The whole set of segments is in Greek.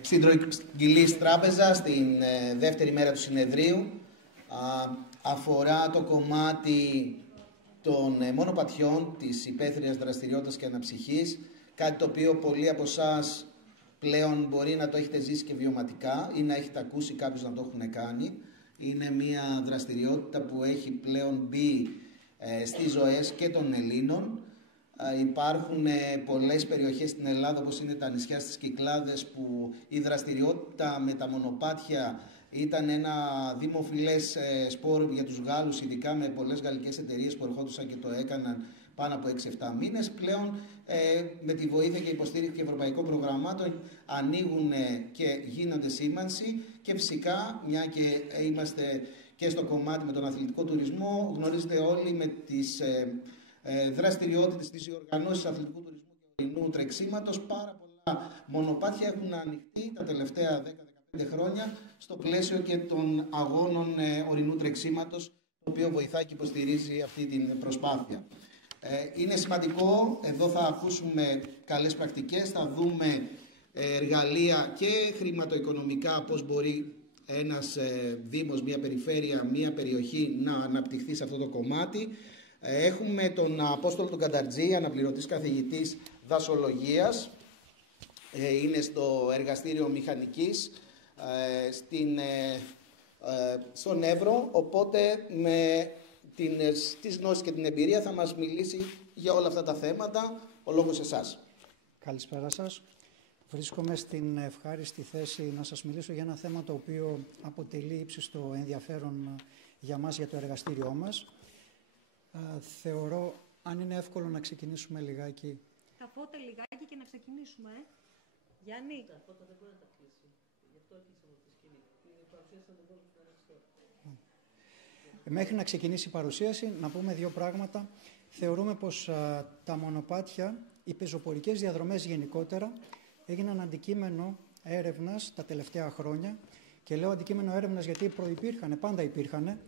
Στην Τρογγυλής Τράπεζα, στην δεύτερη μέρα του συνεδρίου, αφορά το κομμάτι των μονοπατιών, της υπαίθριας δραστηριότητας και αναψυχής, κάτι το οποίο πολλοί από εσάς πλέον μπορεί να το έχετε ζήσει και βιωματικά ή να έχετε ακούσει κάποιους να το έχουν κάνει. Είναι μια δραστηριότητα που έχει πλέον μπει στις ζωές και των Ελλήνων. Υπάρχουν πολλές περιοχές στην Ελλάδα, όπως είναι τα νησιά στις Κυκλάδες, που η δραστηριότητα με τα μονοπάτια ήταν ένα δημοφιλές σπορ για τους Γάλλους, ειδικά με πολλές γαλλικές εταιρείες που ερχόντουσαν και το έκαναν πάνω από 6-7 μήνες. Πλέον με τη βοήθεια και υποστήριξη και ευρωπαϊκών προγραμμάτων ανοίγουν και γίνονται σήμανση, και φυσικά, μια και είμαστε και στο κομμάτι με τον αθλητικό τουρισμό, γνωρίζετε όλοι με τις δραστηριότητες της οργανώσης αθλητικού τουρισμού και ορεινού τρεξίματος, πάρα πολλά μονοπάτια έχουν ανοιχτεί τα τελευταία 10-15 χρόνια στο πλαίσιο και των αγώνων ορεινού τρεξίματος, το οποίο βοηθάει και υποστηρίζει αυτή την προσπάθεια. Είναι σημαντικό, εδώ θα ακούσουμε καλές πρακτικές, θα δούμε εργαλεία και χρηματοοικονομικά, πώς μπορεί ένας δήμος, μια περιφέρεια, μια περιοχή να αναπτυχθεί σε αυτό το κομμάτι. Έχουμε τον Απόστολο τον Κανταρτζή, αναπληρωτής καθηγητής δασολογίας. Είναι στο εργαστήριο μηχανικής στον Εύρο, οπότε με τις γνώσεις και την εμπειρία θα μας μιλήσει για όλα αυτά τα θέματα. Ο λόγος σε εσάς. Καλησπέρα σας. Βρίσκομαι στην ευχάριστη θέση να σας μιλήσω για ένα θέμα το οποίο αποτελεί ύψιστο ενδιαφέρον για μας, για το εργαστήριό μας. Θεωρώ, αν είναι εύκολο να ξεκινήσουμε λιγάκι. Τα φώτα λιγάκι και να ξεκινήσουμε, Γιάννη. Τα φώτα δεν μπορεί να τα κλείσει. Γι' αυτό κλείσαμε τη σκηνή. Μέχρι να ξεκινήσει η παρουσίαση, να πούμε δύο πράγματα. Θεωρούμε πως τα μονοπάτια, οι πεζοπορικές διαδρομές γενικότερα, έγιναν αντικείμενο έρευνας τα τελευταία χρόνια. Και λέω αντικείμενο έρευνας γιατί προϋπήρχαν, πάντα υπήρχαν,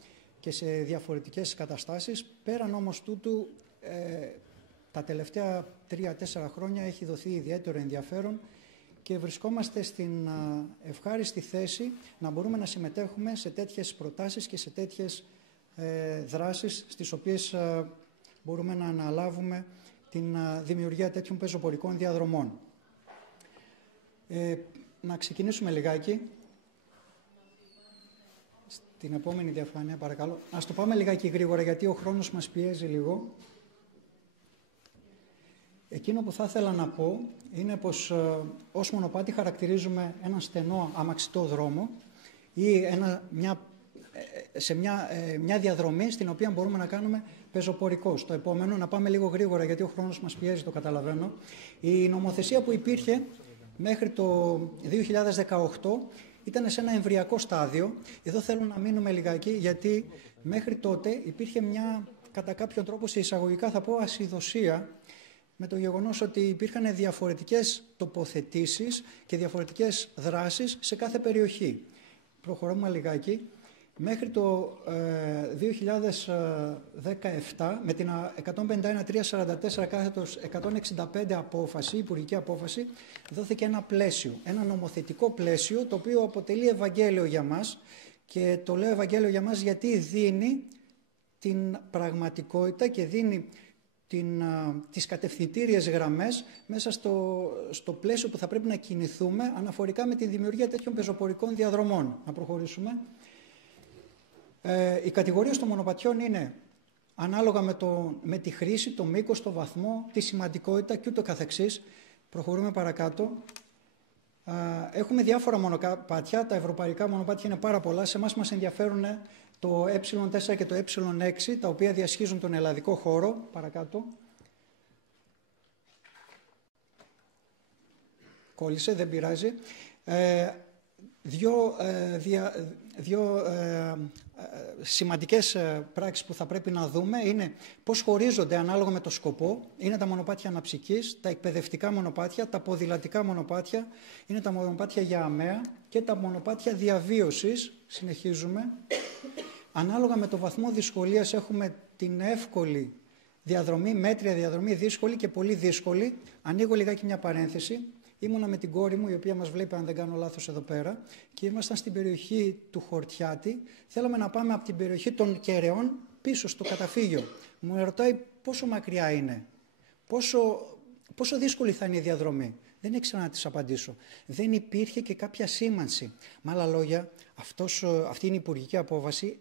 και σε διαφορετικές καταστάσεις. Πέραν όμως τούτου, τα τελευταία 3-4 χρόνια έχει δοθεί ιδιαίτερο ενδιαφέρον και βρισκόμαστε στην ευχάριστη θέση να μπορούμε να συμμετέχουμε σε τέτοιες προτάσεις και σε τέτοιες δράσεις, στις οποίες μπορούμε να αναλάβουμε την δημιουργία τέτοιων πεζοπορικών διαδρομών. Να ξεκινήσουμε λιγάκι. Την επόμενη διαφάνεια, παρακαλώ. Ας το πάμε λιγάκι γρήγορα, γιατί ο χρόνος μας πιέζει λίγο. Εκείνο που θα ήθελα να πω είναι πως ως μονοπάτι χαρακτηρίζουμε έναν στενό αμαξιτό δρόμο ή μια διαδρομή στην οποία μπορούμε να κάνουμε πεζοπορικό. Το επόμενο, να πάμε λίγο γρήγορα, γιατί ο χρόνος μας πιέζει, το καταλαβαίνω. Η νομοθεσία που υπήρχε μέχρι το 2018 ήταν σε ένα εμβρυακό στάδιο. Εδώ θέλω να μείνουμε λιγάκι, γιατί μέχρι τότε υπήρχε μια, κατά κάποιον τρόπο, σε εισαγωγικά θα πω, ασυδοσία, με το γεγονός ότι υπήρχαν διαφορετικές τοποθετήσεις και διαφορετικές δράσεις σε κάθε περιοχή. Προχωρούμε λιγάκι. Μέχρι το 2017, με την 151.344 κάθετος 165 απόφαση, υπουργική απόφαση, δόθηκε ένα πλαίσιο, ένα νομοθετικό πλαίσιο, το οποίο αποτελεί Ευαγγέλιο για μας. Και το λέω Ευαγγέλιο για μας γιατί δίνει την πραγματικότητα και δίνει τις κατευθυντήριες γραμμές μέσα στο πλαίσιο που θα πρέπει να κινηθούμε αναφορικά με τη δημιουργία τέτοιων πεζοπορικών διαδρομών. Να προχωρήσουμε. Οι κατηγορίες των μονοπατιών είναι ανάλογα με τη χρήση, το μήκος, το βαθμό, τη σημαντικότητα και ούτω καθεξής. Προχωρούμε παρακάτω. Έχουμε διάφορα μονοπάτια. Τα ευρωπαϊκά μονοπάτια είναι πάρα πολλά. Σε εμάς μας ενδιαφέρουν το ε4 και το ε6, τα οποία διασχίζουν τον ελλαδικό χώρο. Παρακάτω. Κόλλησε, δεν πειράζει. Δύο σημαντικές πράξεις που θα πρέπει να δούμε είναι πώς χωρίζονται ανάλογα με το σκοπό. Είναι τα μονοπάτια αναψυχής, τα εκπαιδευτικά μονοπάτια, τα ποδηλατικά μονοπάτια, είναι τα μονοπάτια για αμαία και τα μονοπάτια διαβίωσης. Συνεχίζουμε. Ανάλογα με το βαθμό δυσκολίας έχουμε την εύκολη διαδρομή, μέτρια διαδρομή, δύσκολη και πολύ δύσκολη. Ανοίγω λιγάκι μια παρένθεση. ήμουνα με την κόρη μου, η οποία μας βλέπει αν δεν κάνω λάθος εδώ πέρα, και ήμασταν στην περιοχή του Χορτιάτη. Θέλαμε να πάμε από την περιοχή των Κεραιών πίσω στο καταφύγιο. Μου ρωτάει πόσο μακριά είναι, πόσο δύσκολη θα είναι η διαδρομή. Δεν ήξερα να της απαντήσω. Δεν υπήρχε και κάποια σήμανση. Με άλλα λόγια, αυτή είναι η υπουργική απόβαση,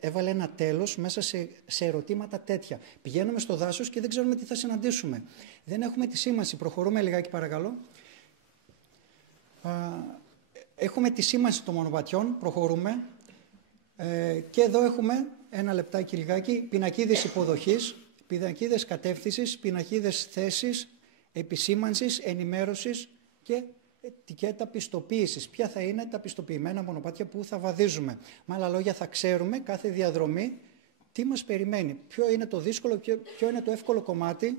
έβαλε ένα τέλος μέσα σε ερωτήματα τέτοια. Πηγαίνουμε στο δάσος και δεν ξέρουμε τι θα συναντήσουμε. Δεν έχουμε τη σήμανση. Προχωρούμε λιγάκι παρακαλώ. Έχουμε τη σήμανση των μονοπατιών. Προχωρούμε. Και εδώ έχουμε ένα λεπτάκι λιγάκι. Πινακίδες υποδοχής, πινακίδες κατεύθυνσης, πινακίδες θέσης, επισήμανσης, ενημέρωσης και ετικέτα πιστοποίησης. Ποια θα είναι τα πιστοποιημένα μονοπάτια που θα βαδίζουμε. Με άλλα λόγια, θα ξέρουμε κάθε διαδρομή τι μας περιμένει. Ποιο είναι το δύσκολο, ποιο είναι το εύκολο κομμάτι.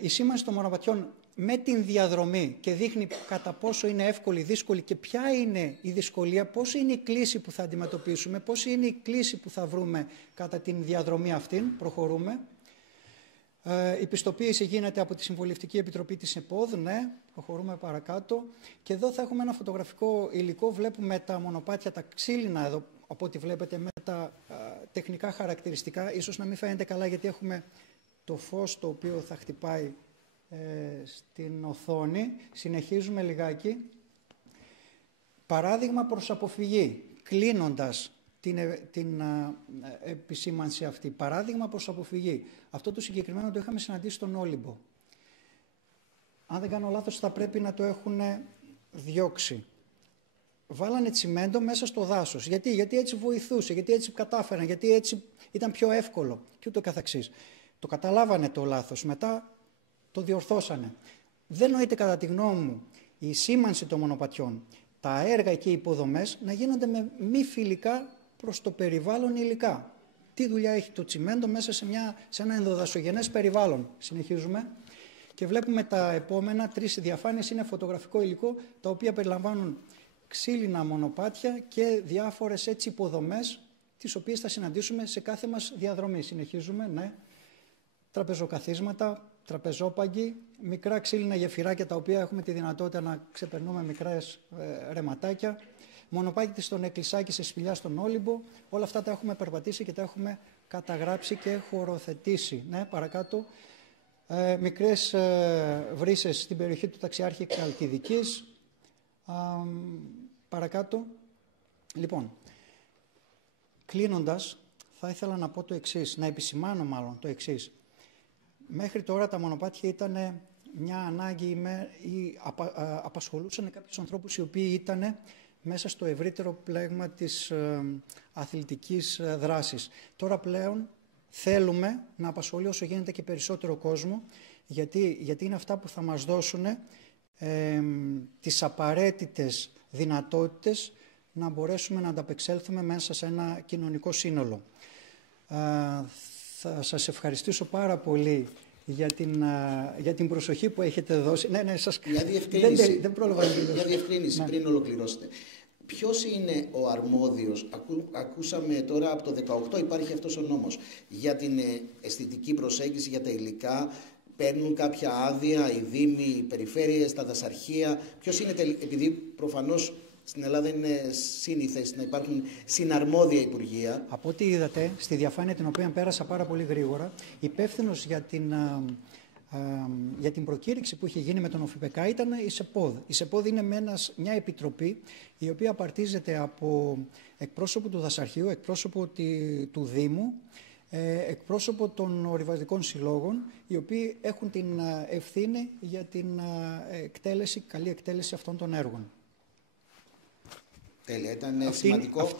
Η σήμανση των μονοπατιών με την διαδρομή και δείχνει κατά πόσο είναι εύκολη, δύσκολη και ποια είναι η δυσκολία, πόσο είναι η κλίση που θα αντιμετωπίσουμε, πόσο είναι η κλίση που θα βρούμε κατά την διαδρομή αυτήν. Προχωρούμε. Η πιστοποίηση γίνεται από τη Συμβουλευτική Επιτροπή της ΕΠΟΔ, ναι, προχωρούμε παρακάτω. Και εδώ θα έχουμε ένα φωτογραφικό υλικό, βλέπουμε τα μονοπάτια, τα ξύλινα εδώ, από ό,τι βλέπετε, με τα τεχνικά χαρακτηριστικά. Ίσως να μην φαίνεται καλά γιατί έχουμε το φως το οποίο θα χτυπάει στην οθόνη. Συνεχίζουμε λιγάκι. Παράδειγμα προς αποφυγή, κλείνοντας την επισήμανση αυτή. Παράδειγμα προς αποφυγή. Αυτό το συγκεκριμένο το είχαμε συναντήσει στον Όλυμπο. Αν δεν κάνω λάθος θα πρέπει να το έχουν διώξει. Βάλανε τσιμέντο μέσα στο δάσος. Γιατί έτσι βοηθούσε, γιατί έτσι κατάφεραν, γιατί έτσι ήταν πιο εύκολο και ούτω καθεξής. Το καταλάβανε το λάθος, μετά το διορθώσανε. Δεν νοείται κατά τη γνώμη μου η σήμανση των μονοπατιών, τα έργα και οι υποδομές να γίνονται με μη φιλικά προς το περιβάλλον υλικά. Τι δουλειά έχει το τσιμέντο μέσα σε ένα ενδοδασογενές περιβάλλον. Συνεχίζουμε και βλέπουμε τα επόμενα 3 διαφάνειες, είναι φωτογραφικό υλικό, τα οποία περιλαμβάνουν ξύλινα μονοπάτια και διάφορες έτσι υποδομές, τις οποίες θα συναντήσουμε σε κάθε μας διαδρομή. Συνεχίζουμε, ναι. Τραπεζοκαθίσματα, τραπεζόπαγκοι, μικρά ξύλινα γεφυράκια, τα οποία έχουμε τη δυνατότητα να ξεπερνούμε μικρές ρεματάκια. Μονοπάτι στον Εκκλησάκι σε Σπηλιά στον Όλυμπο. Όλα αυτά τα έχουμε περπατήσει και τα έχουμε καταγράψει και χωροθετήσει. Ναι, παρακάτω. Μικρές βρύσες στην περιοχή του Ταξιάρχη Καλκιδικής. Παρακάτω. Λοιπόν, κλείνοντας, θα ήθελα να πω το εξής, να επισημάνω μάλλον το εξής. Μέχρι τώρα τα μονοπάτια ήταν μια ανάγκη ή απασχολούσαν κάποιους ανθρώπους οι οποίοι ήταν μέσα στο ευρύτερο πλέγμα της αθλητικής δράσης. Τώρα πλέον θέλουμε να απασχολεί όσο γίνεται και περισσότερο κόσμο, γιατί είναι αυτά που θα μας δώσουν τις απαραίτητες δυνατότητες να μπορέσουμε να ανταπεξέλθουμε μέσα σε ένα κοινωνικό σύνολο. Θα σας ευχαριστήσω πάρα πολύ για την προσοχή που έχετε δώσει. Ναι, σας... Δεν πρόλαβα να για διευκρίνηση, πριν ολοκληρώσετε. Ποιος είναι ο αρμόδιος, ακούσαμε τώρα από το 18 υπάρχει αυτός ο νόμος, για την αισθητική προσέγγιση, για τα υλικά, παίρνουν κάποια άδεια, οι δήμοι, οι περιφέρειες, τα δασαρχεία. Ποιος είναι, επειδή προφανώς στην Ελλάδα είναι σύνηθες να υπάρχουν συναρμόδια υπουργεία. Από ό,τι είδατε, στη διαφάνεια την οποία πέρασα πάρα πολύ γρήγορα, υπεύθυνος για την προκήρυξη που είχε γίνει με τον ΟΦΙΠΕΚΑ ήταν η ΣΕΠΟΔ. Η ΣΕΠΟΔ είναι μια επιτροπή η οποία απαρτίζεται από εκπρόσωπο του δασαρχείου, εκπρόσωπο του Δήμου, εκπρόσωπο των ορειβατικών συλλόγων, οι οποίοι έχουν την ευθύνη για την καλή εκτέλεση αυτών των έργων. Τέλεια, ήταν σημαντικό.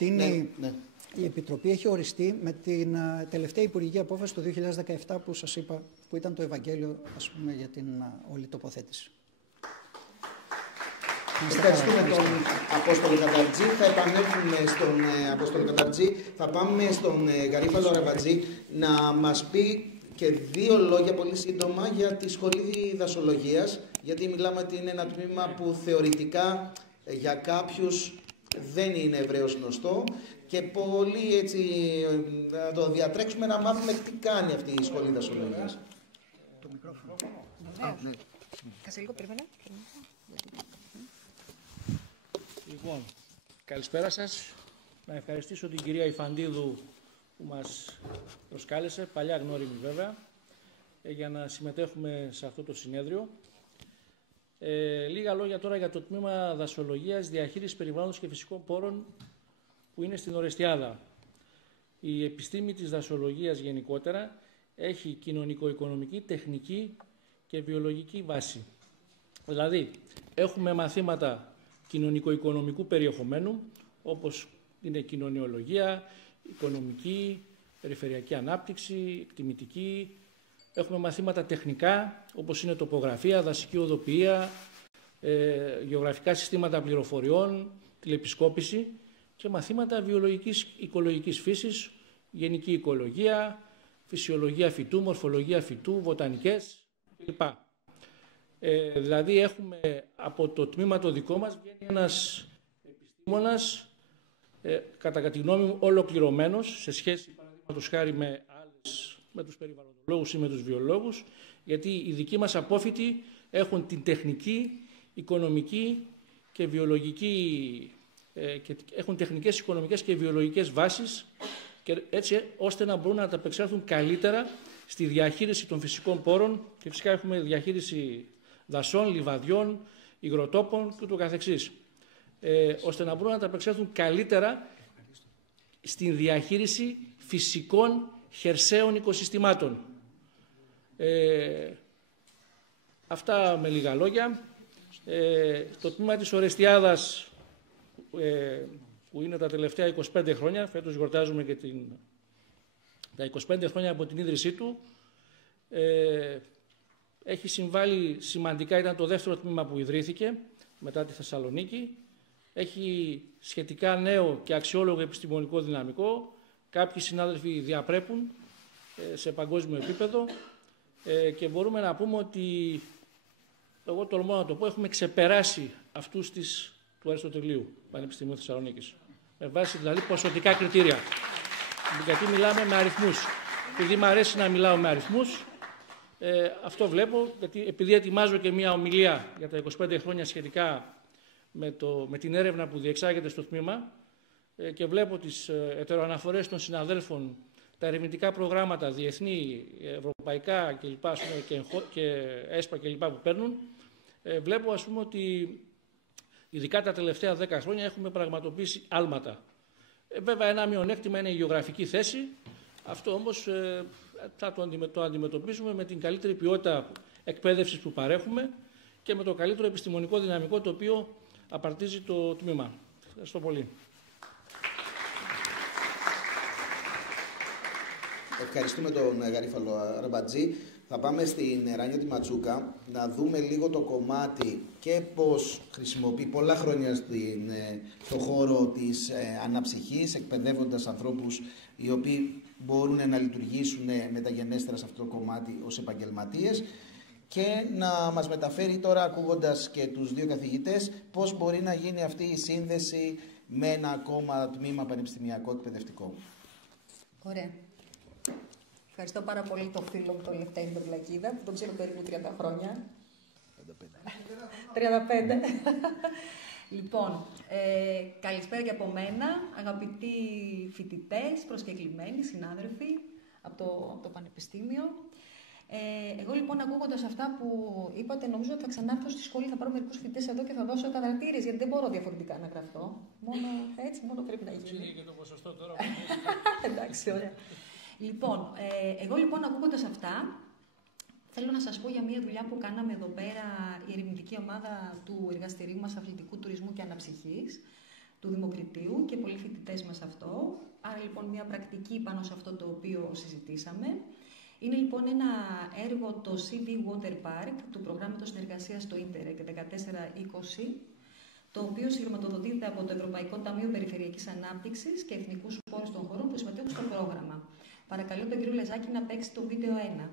Η Επιτροπή έχει οριστεί με την τελευταία υπουργική απόφαση του 2017 που σας είπα, που ήταν το Ευαγγέλιο, ας πούμε, για την όλη τοποθέτηση. Ευχαριστούμε τον Απόστολο Καταρτζή. Θα επανέλθουμε στον Απόστολο Καταρτζή. Θα πάμε στον Γαρίφαλο Αραβατζή να μας πει και 2 λόγια πολύ σύντομα για τη σχολή δασολογίας, γιατί μιλάμε ότι είναι ένα τμήμα που θεωρητικά για κάποιους δεν είναι ευρέως γνωστό και πολύ έτσι να το διατρέξουμε να μάθουμε τι κάνει αυτή η σχολή δασολογίας. Το μικρόφωνο. Κάτσε λίγο, περίμενε. Λοιπόν, καλησπέρα σας. Να ευχαριστήσω την κυρία Ιφαντίδου που μας προσκάλεσε, παλιά γνώριμη βέβαια, για να συμμετέχουμε σε αυτό το συνέδριο. Λίγα λόγια τώρα για το τμήμα δασολογίας, διαχείρισης περιβάλλοντος και φυσικών πόρων που είναι στην Ορεστιάδα. Η επιστήμη της δασολογίας γενικότερα έχει κοινωνικο-οικονομική, τεχνική και βιολογική βάση. Δηλαδή, έχουμε μαθήματα κοινωνικο-οικονομικού περιεχομένου, όπως είναι κοινωνιολογία, οικονομική, περιφερειακή ανάπτυξη, εκτιμητική. Έχουμε μαθήματα τεχνικά, όπως είναι τοπογραφία, δασική οδοποιία, γεωγραφικά συστήματα πληροφοριών, τηλεπισκόπηση και μαθήματα βιολογικής οικολογικής φύσης, γενική οικολογία, φυσιολογία φυτού, μορφολογία φυτού, βοτανικές κλπ. Δηλαδή έχουμε από το τμήμα το δικό μας βγαίνει ένας επιστήμονας, κατά τη γνώμη μου ολοκληρωμένος σε σχέση παραδείγματος χάρη με τους περιβαλλοντολόγους ή με τους βιολόγους, γιατί οι δικοί μας απόφοιτοι έχουν την τεχνική, οικονομική και βιολογική, και έχουν τεχνικές, οικονομικές και βιολογικές βάσεις, και έτσι ώστε να μπορούν να ανταπεξέλθουν καλύτερα στη διαχείριση των φυσικών πόρων, και φυσικά έχουμε διαχείριση δασών, λιβαδιών, υγροτόπων και ούτω καθεξής, ώστε να μπορούν να ανταπεξέλθουν καλύτερα στην διαχείριση φυσικών χερσαίων οικοσυστημάτων. Αυτά με λίγα λόγια. Το τμήμα της Ορεστιάδας, που είναι τα τελευταία 25 χρόνια, φέτος γιορτάζουμε και τα 25 χρόνια από την ίδρυσή του, έχει συμβάλει σημαντικά, ήταν το δεύτερο τμήμα που ιδρύθηκε μετά τη Θεσσαλονίκη. Έχει σχετικά νέο και αξιόλογο επιστημονικό δυναμικό. Κάποιοι συνάδελφοι διαπρέπουν σε παγκόσμιο επίπεδο και μπορούμε να πούμε ότι, εγώ τολμώ να το πω, έχουμε ξεπεράσει αυτούς του Αριστοτελείου Πανεπιστημίου Θεσσαλονίκης. Με βάση δηλαδή ποσοτικά κριτήρια. Γιατί μιλάμε με αριθμούς. Επειδή μου αρέσει να μιλάω με αριθμούς, αυτό βλέπω, γιατί επειδή ετοιμάζω και μια ομιλία για τα 25 χρόνια σχετικά με την έρευνα που διεξάγεται στο τμήμα, και βλέπω τις ετεροαναφορές των συναδέλφων, τα ερευνητικά προγράμματα διεθνή, ευρωπαϊκά κλπ. Και ΕΣΠΑ κλπ. Που παίρνουν, βλέπω ας πούμε ότι ειδικά τα τελευταία 10 χρόνια έχουμε πραγματοποιήσει άλματα. Βέβαια ένα μειονέκτημα είναι η γεωγραφική θέση, αυτό όμως θα το αντιμετωπίσουμε με την καλύτερη ποιότητα εκπαίδευσης που παρέχουμε και με το καλύτερο επιστημονικό δυναμικό το οποίο απαρτίζει το τμήμα. Ευχαριστώ πολύ. Ευχαριστούμε τον Γαρίφαλο Αραμπατζή. Θα πάμε στην Ράνια τη Ματσούκα να δούμε λίγο το κομμάτι και πώς χρησιμοποιεί πολλά χρόνια στο χώρο της αναψυχής, εκπαιδεύοντας ανθρώπους οι οποίοι μπορούν να λειτουργήσουν μεταγενέστερα σε αυτό το κομμάτι ως επαγγελματίες, και να μας μεταφέρει τώρα, ακούγοντας και τους δύο καθηγητές, πώς μπορεί να γίνει αυτή η σύνδεση με ένα ακόμα τμήμα πανεπιστημιακό εκπαιδευτικό. Ωραία. Ευχαριστώ πάρα πολύ τον φίλο μου, τον Λευτέρη Μπερλακίδα, που τον ξέρω περίπου 30 χρόνια. 35. Λοιπόν, καλησπέρα και από μένα, αγαπητοί φοιτητές, προσκεκλημένοι, συνάδελφοι από το Πανεπιστήμιο. Εγώ λοιπόν, ακούγοντας αυτά που είπατε, νομίζω ότι θα ξανάρθω στη σχολή, θα πάρω μερικούς φοιτητές εδώ και θα δώσω καταρτήρες, γιατί δεν μπορώ διαφορετικά να γραφτώ. Μόνο έτσι, μόνο πρέπει να γίνει. Είναι και το ποσοστό τώρα. Εντάξει, ωραία. Λοιπόν, εγώ λοιπόν, ακούγοντας αυτά, θέλω να σας πω για μια δουλειά που κάναμε εδώ πέρα, η ερευνητική ομάδα του εργαστηρίου μας αθλητικού τουρισμού και αναψυχής, του Δημοκριτείου, και πολλοί φοιτητές μας αυτό. Άρα λοιπόν μια πρακτική πάνω σε αυτό το οποίο συζητήσαμε. Είναι λοιπόν ένα έργο, το CB Water Park, του προγράμματος συνεργασίας στο Ίντερεκ 14-20, το οποίο συγχρηματοδοτείται από το Ευρωπαϊκό Ταμείο Περιφερειακής Ανάπτυξης και Εθνικούς Πόρους των χωρών που συμμετέχουν στο πρόγραμμα. Παρακαλώ τον κύριο Λεζάκη να παίξει το βίντεο 1.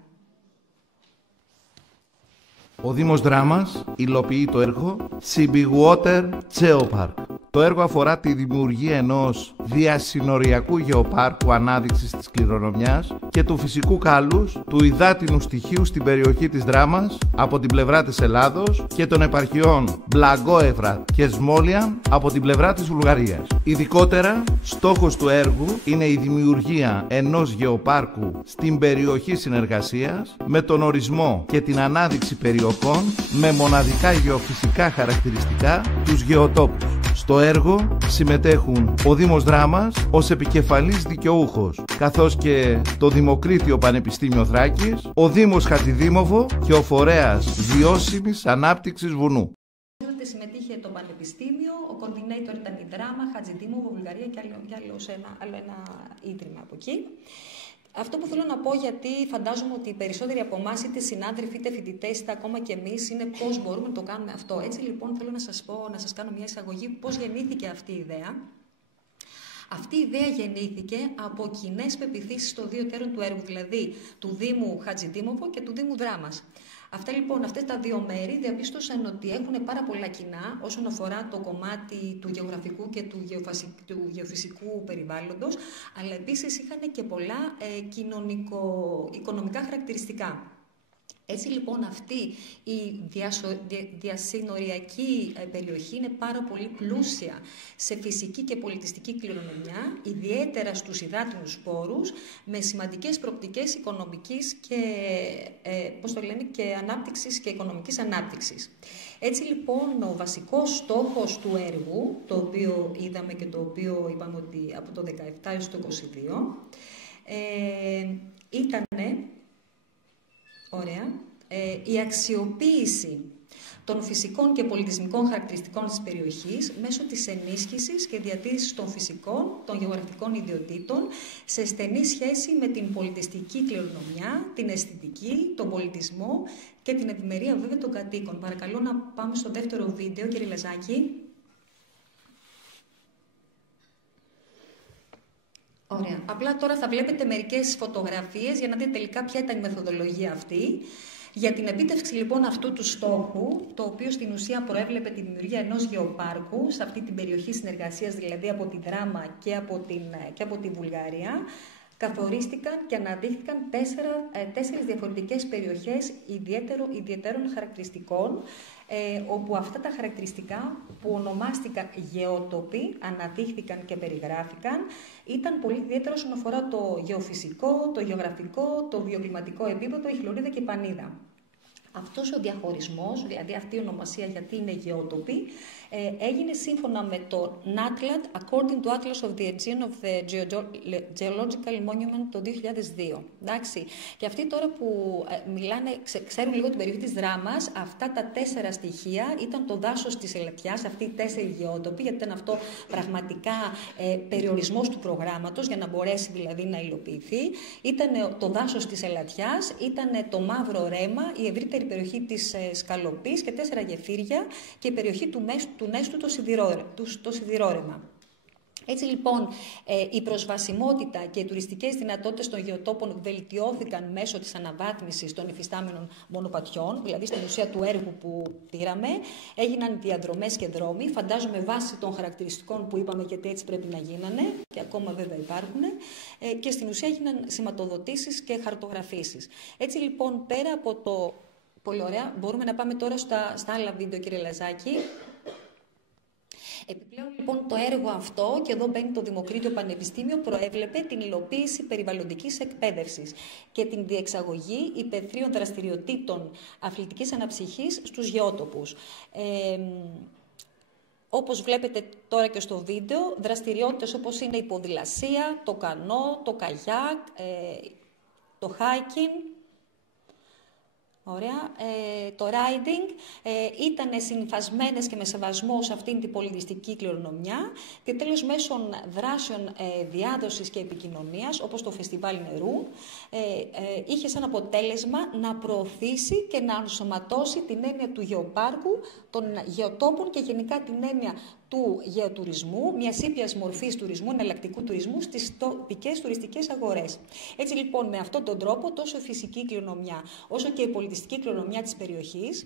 Ο Δήμος Δράμας υλοποιεί το έργο CB Water Geopark. Το έργο αφορά τη δημιουργία ενός διασυνοριακού γεωπάρκου ανάδειξης της κληρονομιάς και του φυσικού κάλους του υδάτινου στοιχείου στην περιοχή της Δράμας από την πλευρά της Ελλάδος και των επαρχιών Μπλαγκόευρα και Σμόλιαν από την πλευρά της Βουλγαρίας. Ειδικότερα, στόχος του έργου είναι η δημιουργία ενός γεωπάρκου στην περιοχή συνεργασίας με τον ορισμό και την ανάδειξη περιοχών με μοναδικά γεωφυσικά χαρακτηριστικά, τους γεωτόπους. Στο έργο συμμετέχουν ο Δήμος Δράμας ως επικεφαλής δικαιούχος, καθώς και το Δημοκρίτιο Πανεπιστήμιο Θράκης, ο Δήμος Χατζηδήμοβο και ο Φορέας Βιώσιμης Ανάπτυξης Βουνού. Συμμετείχε το Πανεπιστήμιο, ο coordinator ήταν η Δράμα, Χατζηδήμοβο, Βουλγαρία και άλλο ένα ίδρυμα από εκεί. Αυτό που θέλω να πω, γιατί φαντάζομαι ότι οι περισσότεροι από εμάς, είτε συνάδελφοι, είτε φοιτητές, είτε ακόμα και εμείς, είναι πώς μπορούμε να το κάνουμε αυτό. Έτσι λοιπόν θέλω να σας κάνω μια εισαγωγή πώς γεννήθηκε αυτή η ιδέα. Αυτή η ιδέα γεννήθηκε από κοινές πεποιθήσεις των δύο εταίρων του έργου, δηλαδή του Δήμου Χατζηδήμοβο και του Δήμου Δράμας. Αυτές τα δύο μέρη διαπίστωσαν ότι έχουν πάρα πολλά κοινά όσον αφορά το κομμάτι του γεωγραφικού και του γεωφυσικού περιβάλλοντος, αλλά επίσης είχαν και πολλά κοινωνικο-οικονομικά χαρακτηριστικά. Έτσι λοιπόν αυτή η διασυνοριακή περιοχή είναι πάρα πολύ πλούσια σε φυσική και πολιτιστική κληρονομιά, ιδιαίτερα στους υδάτινους πόρους, με σημαντικές προοπτικές οικονομικής και ανάπτυξης και οικονομικής ανάπτυξης. Έτσι λοιπόν ο βασικός στόχος του έργου, το οποίο είδαμε και το οποίο είπαμε ότι από το 17 έως το 22, ήταν η αξιοποίηση των φυσικών και πολιτισμικών χαρακτηριστικών της περιοχής μέσω της ενίσχυσης και διατήρησης των φυσικών, των γεωγραφικών ιδιωτήτων σε στενή σχέση με την πολιτιστική κληρονομιά, την αισθητική, τον πολιτισμό και την ευημερία βέβαια των κατοίκων. Παρακαλώ να πάμε στο δεύτερο βίντεο, κύριε Λαζάκη. Ωραία. Απλά τώρα θα βλέπετε μερικές φωτογραφίες για να δείτε τελικά ποια ήταν η μεθοδολογία αυτή. Για την επίτευξη λοιπόν αυτού του στόχου, το οποίο στην ουσία προέβλεπε τη δημιουργία ενός γεωπάρκου σε αυτή την περιοχή συνεργασίας, δηλαδή από τη Δράμα και από τη Βουλγαρία, καθορίστηκαν και αναδείχθηκαν τέσσερις διαφορετικές περιοχές ιδιαίτερων χαρακτηριστικών, όπου αυτά τα χαρακτηριστικά που ονομάστηκαν γεώτοποι, αναδείχθηκαν και περιγράφηκαν, ήταν πολύ ιδιαίτερα όσον αφορά το γεωφυσικό, το γεωγραφικό, το βιοκλιματικό επίπεδο, η χλωρίδα και η πανίδα. Αυτός ο διαχωρισμός, δηλαδή αυτή η ονομασία γιατί είναι γεώτοποι, έγινε σύμφωνα με το NATLAT, according to Atlas of the Aegean of the Geological Monument το 2002. Εντάξει. Και αυτοί τώρα που μιλάνε, ξέρουν λίγο την περιοχή της Δράμας, αυτά τα τέσσερα στοιχεία ήταν το δάσος της Ελατιάς, αυτοί οι τέσσερις γεώτοποι, γιατί ήταν αυτό πραγματικά περιορισμός του προγράμματος, για να μπορέσει δηλαδή να υλοποιηθεί. Ήταν το δάσος της Ελατιάς, ήταν το Μαύρο Ρέμα, η ευρύτερη περιοχή της Σκαλοπής και 4 γεφύρια και η περιοχή του Νέστου το Σιδηρόρεμα. Έτσι λοιπόν η προσβασιμότητα και οι τουριστικές δυνατότητες των γεωτόπων βελτιώθηκαν μέσω της αναβάθμισης των υφιστάμενων μονοπατιών, δηλαδή στην ουσία του έργου που πήραμε, έγιναν διαδρομές και δρόμοι, φαντάζομαι βάσει των χαρακτηριστικών που είπαμε, γιατί έτσι πρέπει να γίνανε και ακόμα βέβαια υπάρχουν, και στην ουσία έγιναν σηματοδοτήσεις και χαρτογραφήσεις. Έτσι λοιπόν πέρα από το... Πολύ ωραία. Μπορούμε να πάμε τώρα στα άλλα βίντεο, κύριε Λαζάκη. Επιπλέον, λοιπόν, το έργο αυτό, και εδώ μπαίνει το Δημοκρίτιο Πανεπιστήμιο, προέβλεπε την υλοποίηση περιβαλλοντικής εκπαίδευσης και την διεξαγωγή υπεθρίων δραστηριοτήτων αθλητικής αναψυχής στους γεώτοπους. Όπως βλέπετε τώρα και στο βίντεο, δραστηριότητες όπως είναι η ποδηλασία, το κανό, το καγιάκ, το hiking, ωραία. Το riding ήταν συμφασμένες και με σεβασμό σε αυτήν την πολιτιστική κληρονομιά και τέλος μέσω δράσεων διάδοσης και επικοινωνίας, όπως το Φεστιβάλ Νερού, είχε σαν αποτέλεσμα να προωθήσει και να ενσωματώσει την έννοια του γεωπάρκου, των γεωτόπων και γενικά την έννοια του γεωτουρισμού, μιας ήπιας μορφής τουρισμού, εναλλακτικού τουρισμού στις τοπικές τουριστικές αγορές. Έτσι λοιπόν, με αυτόν τον τρόπο, τόσο η φυσική κληρονομιά όσο και η πολιτιστική κληρονομιά της περιοχής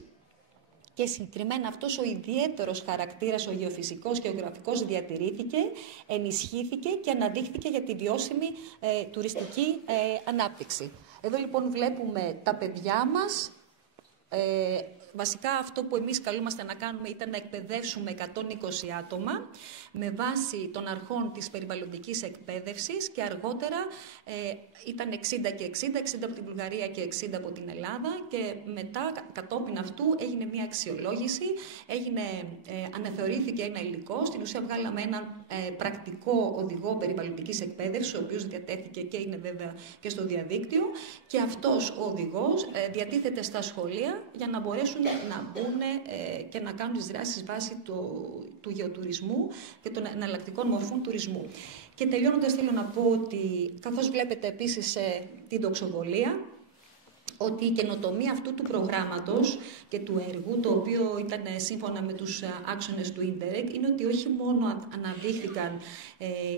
και συγκεκριμένα αυτός ο ιδιαίτερος χαρακτήρας, ο γεωφυσικός και ο γεωγραφικός, διατηρήθηκε, ενισχύθηκε και αναδείχθηκε για τη βιώσιμη τουριστική ανάπτυξη. Εδώ λοιπόν βλέπουμε τα παιδιά μας. Βασικά αυτό που εμείς καλούμαστε να κάνουμε ήταν να εκπαιδεύσουμε 120 άτομα με βάση των αρχών της περιβαλλοντικής εκπαίδευσης και αργότερα ήταν 60 και 60 από την Βουλγαρία και 60 από την Ελλάδα και μετά κατόπιν αυτού έγινε μια αξιολόγηση, αναθεωρήθηκε ένα υλικό, στην ουσία βγάλαμε ένα πρακτικό οδηγό περιβαλλοντικής εκπαίδευσης, ο οποίος διατέθηκε και είναι βέβαια και στο διαδίκτυο και αυτός ο οδηγός διατίθεται στα σχολεία για να μπορέσουν να μπουν και να κάνουν τις δράσεις βάσει του γεωτουρισμού και των εναλλακτικών μορφών τουρισμού. Και τελειώνοντας θέλω να πω ότι, καθώς βλέπετε επίσης την τοξοβολία, ότι η καινοτομία αυτού του προγράμματος και του έργου, το οποίο ήταν σύμφωνα με τους άξονες του Ίντερεκ, είναι ότι όχι μόνο αναδείχθηκαν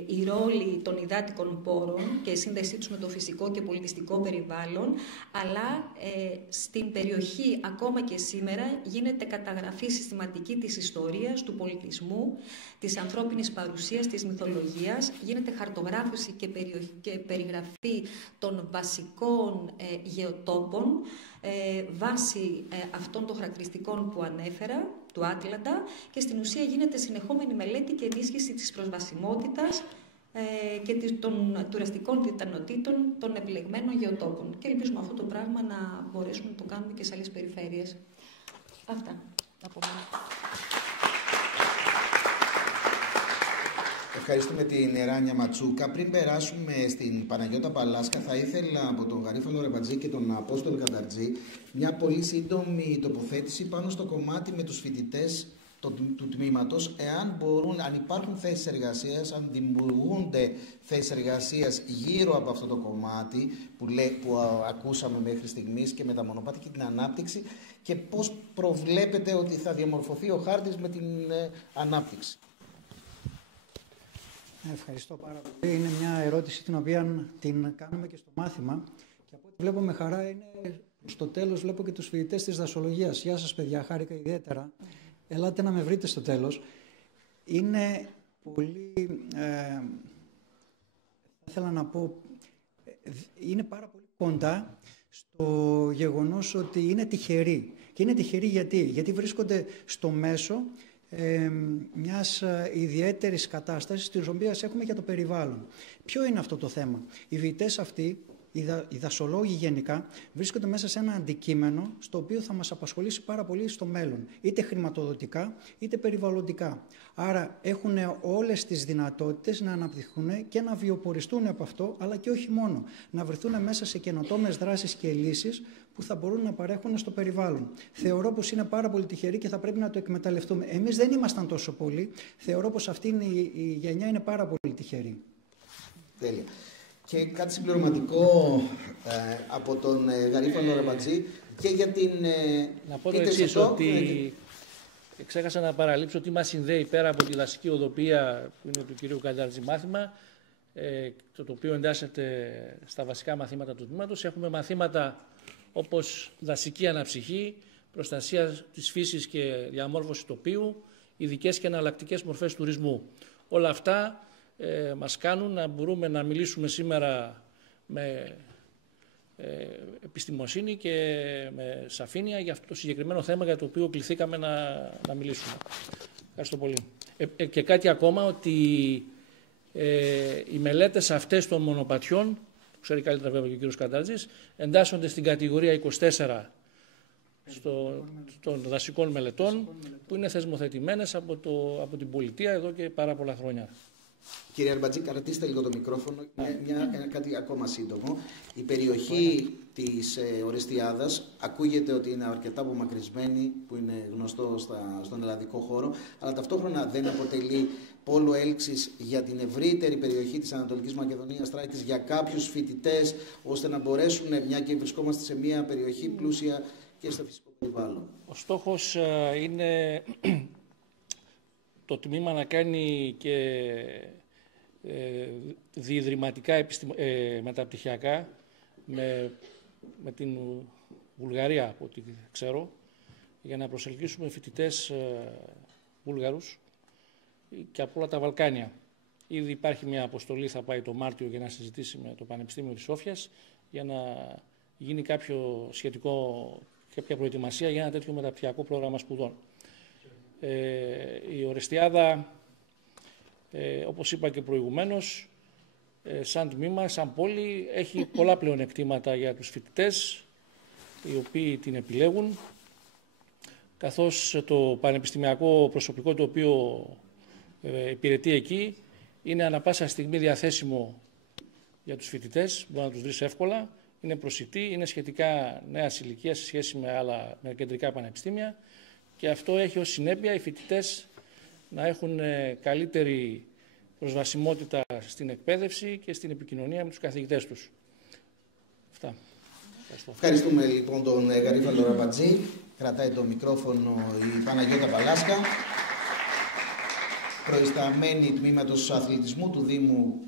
οι ρόλοι των υδάτικων πόρων και η σύνδεσή τους με το φυσικό και πολιτιστικό περιβάλλον, αλλά στην περιοχή ακόμα και σήμερα γίνεται καταγραφή συστηματική της ιστορίας, του πολιτισμού, της ανθρώπινης παρουσίας, της μυθολογίας, γίνεται χαρτογράφηση και περιγραφή των βασικών γεωτόπων βάσει αυτών των χαρακτηριστικών που ανέφερα, του Άτλαντα, και στην ουσία γίνεται συνεχόμενη μελέτη και ενίσχυση της προσβασιμότητας και των τουριστικών πιθανότητων των επιλεγμένων γεωτόπων. Και ελπίζουμε αυτό το πράγμα να μπορέσουμε να το κάνουμε και σε άλλες περιφέρειες. Αυτά από μένα. Ευχαριστούμε την Ράνια Ματσούκα. Πριν περάσουμε στην Παναγιώτα Παλάσκα, θα ήθελα από τον Γαρίφαλο Ρεμπατζή και τον Απόστολο Κανταρτζή μια πολύ σύντομη τοποθέτηση πάνω στο κομμάτι με τους φοιτητές του τμήματος, αν υπάρχουν θέσεις εργασίας, αν δημιουργούνται θέσεις εργασίας γύρω από αυτό το κομμάτι που ακούσαμε μέχρι στιγμής και με τα μονοπάτια και την ανάπτυξη, και πώς προβλέπετε ότι θα διαμορφωθεί ο χάρτης με την ανάπτυξη. Ευχαριστώ πάρα πολύ. Είναι μια ερώτηση την οποία την κάνουμε και στο μάθημα και από ό,τι βλέπω με χαρά είναι στο τέλος, βλέπω και τους φοιτητές της δασολογίας. Γεια σας παιδιά, χάρηκα ιδιαίτερα. Ελάτε να με βρείτε στο τέλος. Είναι πολύ, θα ήθελα να πω, είναι πάρα πολύ κοντά στο γεγονός ότι είναι τυχεροί. Και είναι τυχεροί γιατί βρίσκονται στο μέσο μιας ιδιαίτερης κατάστασης της οποίας έχουμε για το περιβάλλον. Ποιο είναι αυτό το θέμα? Οι φοιτητές αυτοί, οι δασολόγοι γενικά, βρίσκονται μέσα σε ένα αντικείμενο στο οποίο θα μας απασχολήσει πάρα πολύ στο μέλλον, είτε χρηματοδοτικά είτε περιβαλλοντικά. Άρα έχουν όλες τις δυνατότητες να αναπτυχθούν και να βιοποριστούν από αυτό, αλλά και όχι μόνο, να βρεθούν μέσα σε καινοτόμες δράσεις και λύσεις που θα μπορούν να παρέχουν στο περιβάλλον. Θεωρώ πως είναι πάρα πολύ τυχεροί και θα πρέπει να το εκμεταλλευτούμε. Εμείς δεν ήμασταν τόσο πολλοί. Θεωρώ πως αυτή η γενιά είναι πάρα πολύ τυχερή. Τέλεια. Και κάτι συμπληρωματικό από τον Γαρίφαλο Ρεμπατζή και για την... Να πω το εξής, ότι ξέχασα να παραλείψω ότι μας συνδέει πέρα από τη δασική οδοποιία που είναι του κυρίου Κανταρτζή μάθημα, το οποίο εντάσσεται στα βασικά μαθήματα του τμήματος. Έχουμε μαθήματα όπως δασική αναψυχή, προστασία της φύσης και διαμόρφωση τοπίου, ειδικές και εναλλακτικές μορφές τουρισμού. Όλα αυτά μας κάνουν να μπορούμε να μιλήσουμε σήμερα με επιστημοσύνη και με σαφήνεια για αυτό το συγκεκριμένο θέμα για το οποίο κληθήκαμε να μιλήσουμε. Ευχαριστώ πολύ. Και κάτι ακόμα, ότι οι μελέτες αυτές των μονοπατιών, που ξέρει καλύτερα βέβαια και ο κύριος Κανταρτζής, εντάσσονται στην κατηγορία 24 των δασικών μελετών, που είναι θεσμοθετημένες από την πολιτεία εδώ και πάρα πολλά χρόνια. Κύριε Ρεμπατζή, κρατήστε λίγο το μικρόφωνο. Κάτι ακόμα σύντομο. Η περιοχή της Ορεστιάδας ακούγεται ότι είναι αρκετά απομακρυσμένη, που είναι γνωστό στον ελλαδικό χώρο, αλλά ταυτόχρονα δεν αποτελεί πόλο έλξης για την ευρύτερη περιοχή της Ανατολικής Μακεδονίας, Θράκης, για κάποιους φοιτητές, ώστε να μπορέσουν, μια και βρισκόμαστε σε μια περιοχή πλούσια και στο φυσικό περιβάλλον. Ο στόχος είναι το τμήμα να κάνει και διειδρυματικά μεταπτυχιακά με την Βουλγαρία, από ό,τι ξέρω, για να προσελκύσουμε φοιτητές Βούλγαρους και από όλα τα Βαλκάνια. Ήδη υπάρχει μια αποστολή, θα πάει το Μάρτιο για να συζητήσει με το Πανεπιστήμιο της Σόφιας για να γίνει κάποια προετοιμασία για ένα τέτοιο μεταπτυχιακό πρόγραμμα σπουδών. Η Ορεστιάδα, όπως είπα και προηγουμένως, σαν τμήμα, σαν πόλη, έχει πολλά πλεονεκτήματα για τους φοιτητές, οι οποίοι την επιλέγουν, καθώς το πανεπιστημιακό προσωπικό το οποίο υπηρετεί εκεί είναι ανα πάσα στιγμή διαθέσιμο για τους φοιτητές, μπορεί να τους βρεις εύκολα, είναι προσιτή, είναι σχετικά νέας ηλικίας σε σχέση με κεντρικά πανεπιστήμια και αυτό έχει ως συνέπεια οι φοιτητές να έχουν καλύτερη προσβασιμότητα στην εκπαίδευση και στην επικοινωνία με τους καθηγητές τους. Αυτά. Ευχαριστούμε λοιπόν τον Γαρίφαλο Ραμπατζή. Κρατάει το μικρόφωνο η Παναγιώτα Παλάσκα, προϊσταμένη τμήματος αθλητισμού του Δήμου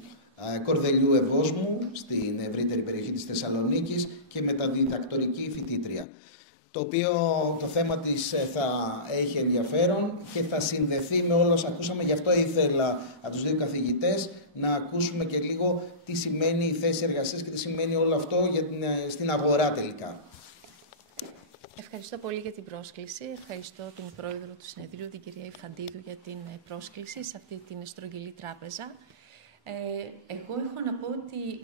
Κορδελιού Ευόσμου στην ευρύτερη περιοχή της Θεσσαλονίκης και μεταδιδακτορική φοιτήτρια. Το θέμα της θα έχει ενδιαφέρον και θα συνδεθεί με όλα όσα ακούσαμε. Γι' αυτό ήθελα από τους δύο καθηγητές να ακούσουμε και λίγο τι σημαίνει η θέση εργασίας και τι σημαίνει όλο αυτό στην αγορά τελικά. Ευχαριστώ πολύ για την πρόσκληση. Ευχαριστώ την πρόεδρο του συνεδρίου, την κυρία Ιφαντίδου, για την πρόσκληση σε αυτή την στρογγυλή τράπεζα. Εγώ έχω να πω ότι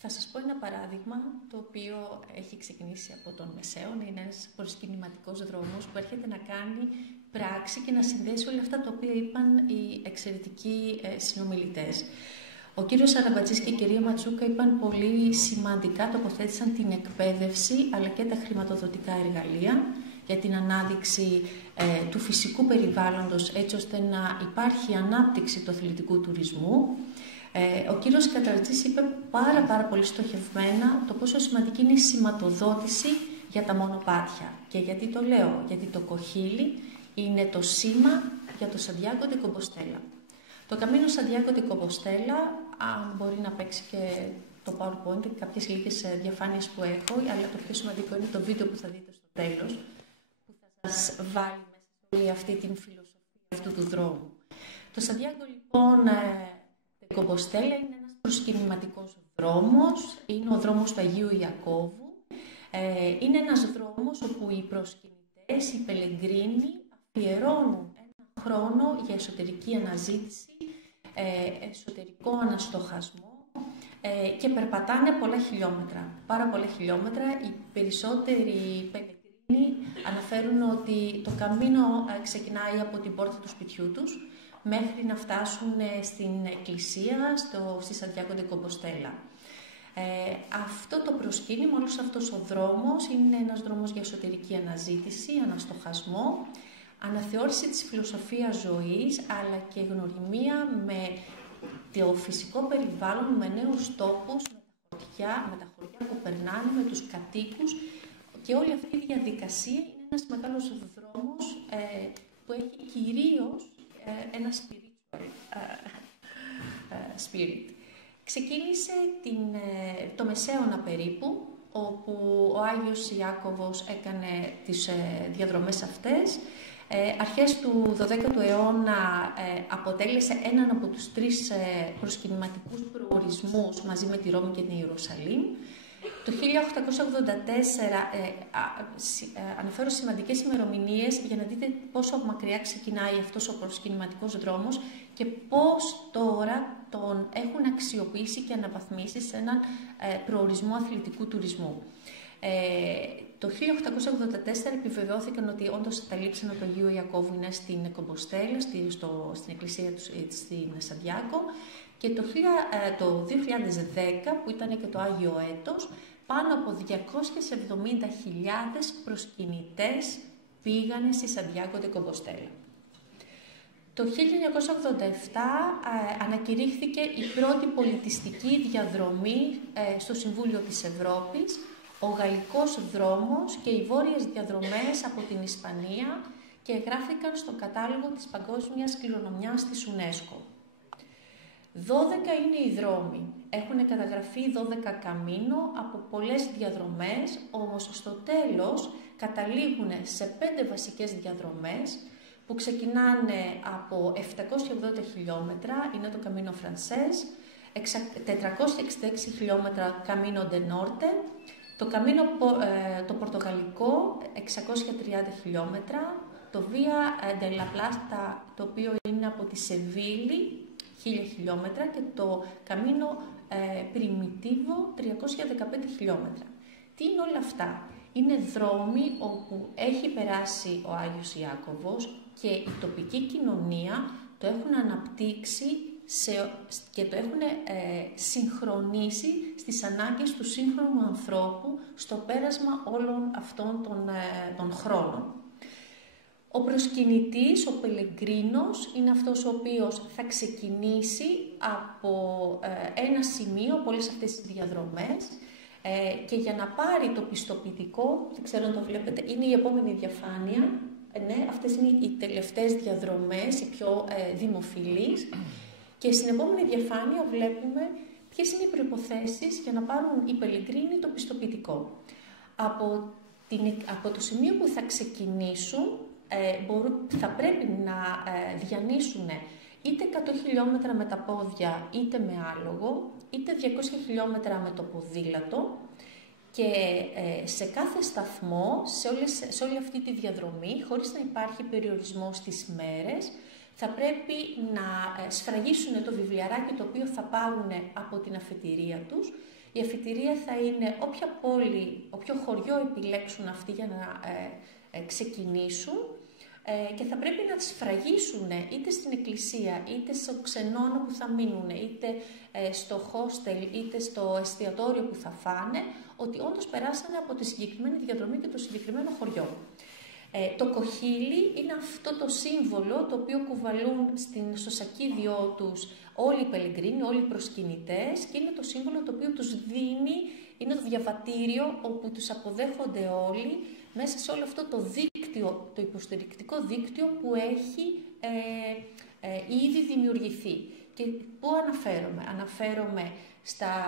θα σας πω ένα παράδειγμα το οποίο έχει ξεκινήσει από τον Μεσαίων. Είναι ένας προσκυνηματικός δρόμος που έρχεται να κάνει πράξη και να συνδέσει όλα αυτά τα οποία είπαν οι εξαιρετικοί συνομιλητές. Ο κύριος Αραμπατζής και η κυρία Ματσούκα είπαν πολύ σημαντικά, τοποθέτησαν την εκπαίδευση αλλά και τα χρηματοδοτικά εργαλεία για την ανάδειξη του φυσικού περιβάλλοντος έτσι ώστε να υπάρχει ανάπτυξη του αθλητικού τουρισμού. Ο κύριος Καταρτζής είπε πάρα πολύ στοχευμένα το πόσο σημαντική είναι η σηματοδότηση για τα μονοπάτια. Και γιατί το λέω? Γιατί το κοχύλι είναι το σήμα για το Σαντιάγκο ντε Κομποστέλα. Το Καμίνο Σαντιάγκο ντε Κομποστέλα, αν μπορεί να παίξει και το PowerPoint και κάποιες λίγες διαφάνειες που έχω, αλλά το πιο σημαντικό είναι το βίντεο που θα δείτε στο τέλος, που θα σας βάλει μέσα σε όλη αυτή την φιλοσοφία αυτού του δρόμου. Το Σαντιάγκο λοιπόν Κομποστέλα είναι ένας προσκυνηματικός δρόμος, είναι ο δρόμος του Αγίου Ιακώβου. Είναι ένας δρόμος όπου οι προσκυνητές, οι πελεγκρίνοι αφιερώνουν ένα χρόνο για εσωτερική αναζήτηση, εσωτερικό αναστοχασμό και περπατάνε πολλά χιλιόμετρα, πάρα πολλά χιλιόμετρα. Οι περισσότεροι πελεγκρίνοι αναφέρουν ότι το καμίνο ξεκινάει από την πόρτα του σπιτιού τους μέχρι να φτάσουν στην εκκλησία, στη Σαντιάγκο ντε Κομποστέλα. Αυτό το προσκύνημα, όλος αυτός ο δρόμος, είναι ένας δρόμος για εσωτερική αναζήτηση, αναστοχασμό, αναθεώρηση της φιλοσοφίας ζωής, αλλά και γνωριμία με το φυσικό περιβάλλον, με νέους τόπους, με τα χωριά που περνάνε, με τους κατοίκους, και όλη αυτή η διαδικασία είναι ένας μεγάλος δρόμος που έχει κυρίως ένα spirit. Ξεκίνησε το Μεσαίωνα περίπου, όπου ο Άγιος Ιάκωβος έκανε τις διαδρομές αυτές. Αρχές του 12ου αιώνα αποτέλεσε έναν από τους τρεις προσκυνηματικούς προορισμούς μαζί με τη Ρώμη και την Ιερουσαλήμ. Το 1884 αναφέρω σημαντικές ημερομηνίες για να δείτε πόσο μακριά ξεκινάει αυτός ο προσκυνηματικός δρόμος και πώς τώρα τον έχουν αξιοποιήσει και αναβαθμίσει σε έναν προορισμό αθλητικού τουρισμού. Το 1884 επιβεβαιώθηκαν ότι όντως τα λείψανα του Αγίου Ιακώβου είναι στην Κομποστέλα, στην εκκλησία του στην Σαντιάγκο, και το 2010, που ήταν και το Άγιο Έτος, πάνω από 270.000 προσκυνητές πήγανε στη Σαντιάγκο ντε Κομποστέλα. Το 1987 ανακηρύχθηκε η πρώτη πολιτιστική διαδρομή στο Συμβούλιο της Ευρώπης, ο Γαλλικός δρόμος και οι βόρειες διαδρομές από την Ισπανία, και εγγράφηκαν στον κατάλογο της Παγκόσμιας Κληρονομιάς της UNESCO. 12 είναι οι δρόμοι. Έχουν καταγραφεί 12 καμίνο από πολλές διαδρομές, όμως στο τέλος καταλήγουν σε 5 βασικές διαδρομές που ξεκινάνε από 780 χιλιόμετρα, είναι το Καμίνο Φρανσές, 466 χιλιόμετρα Καμίνο ντε Νόρτε, το Καμίνο το Πορτογαλικό 630 χιλιόμετρα, το Βία ντε Λα Πλάτα, το οποίο είναι από τη Σεβίλη 1000 χιλιόμετρα και το Καμίνο Πριμιτίβο 315 χιλιόμετρα. Τι είναι όλα αυτά? Είναι δρόμοι όπου έχει περάσει ο Άγιος Ιάκωβος και η τοπική κοινωνία το έχουν αναπτύξει και το έχουν συγχρονίσει στις ανάγκες του σύγχρονου ανθρώπου στο πέρασμα όλων αυτών των χρόνων. Ο προσκυνητής, ο πελεγκρίνος, είναι αυτός ο οποίος θα ξεκινήσει από ένα σημείο από όλες αυτές τις διαδρομές και για να πάρει το πιστοποιητικό, δεν ξέρω αν το βλέπετε, είναι η επόμενη διαφάνεια. Ναι, αυτές είναι οι τελευταίες διαδρομές, οι πιο δημοφιλείς. Και στην επόμενη διαφάνεια βλέπουμε ποιες είναι οι προϋποθέσεις για να πάρουν οι πελεγκρίνοι το πιστοποιητικό. Από το σημείο που θα ξεκινήσουν, θα πρέπει να διανύσουν είτε 100 χιλιόμετρα με τα πόδια, είτε με άλογο, είτε 200 χιλιόμετρα με το ποδήλατο και σε κάθε σταθμό, σε όλη αυτή τη διαδρομή, χωρίς να υπάρχει περιορισμός στις μέρες, θα πρέπει να σφραγίσουν το βιβλιαράκι το οποίο θα πάρουν από την αφετηρία τους. Η αφετηρία θα είναι όποια πόλη, όποιο χωριό επιλέξουν αυτοί για να ξεκινήσουν και θα πρέπει να σφραγίσουν είτε στην εκκλησία, είτε στο ξενώνο που θα μείνουν, είτε στο hostel, είτε στο εστιατόριο που θα φάνε, ότι όντως περάσανε από τη συγκεκριμένη διαδρομή και το συγκεκριμένο χωριό. Το κοχύλι είναι αυτό το σύμβολο το οποίο κουβαλούν στο σακίδιό τους όλοι οι πελεγκρίνοι, όλοι οι προσκυνητές και είναι το σύμβολο το οποίο τους δίνει, είναι το διαβατήριο όπου τους αποδέχονται όλοι μέσα σε όλο αυτό το δίκτυο, το υποστηρικτικό δίκτυο που έχει ήδη δημιουργηθεί. Και πού αναφέρομαι? Αναφέρομαι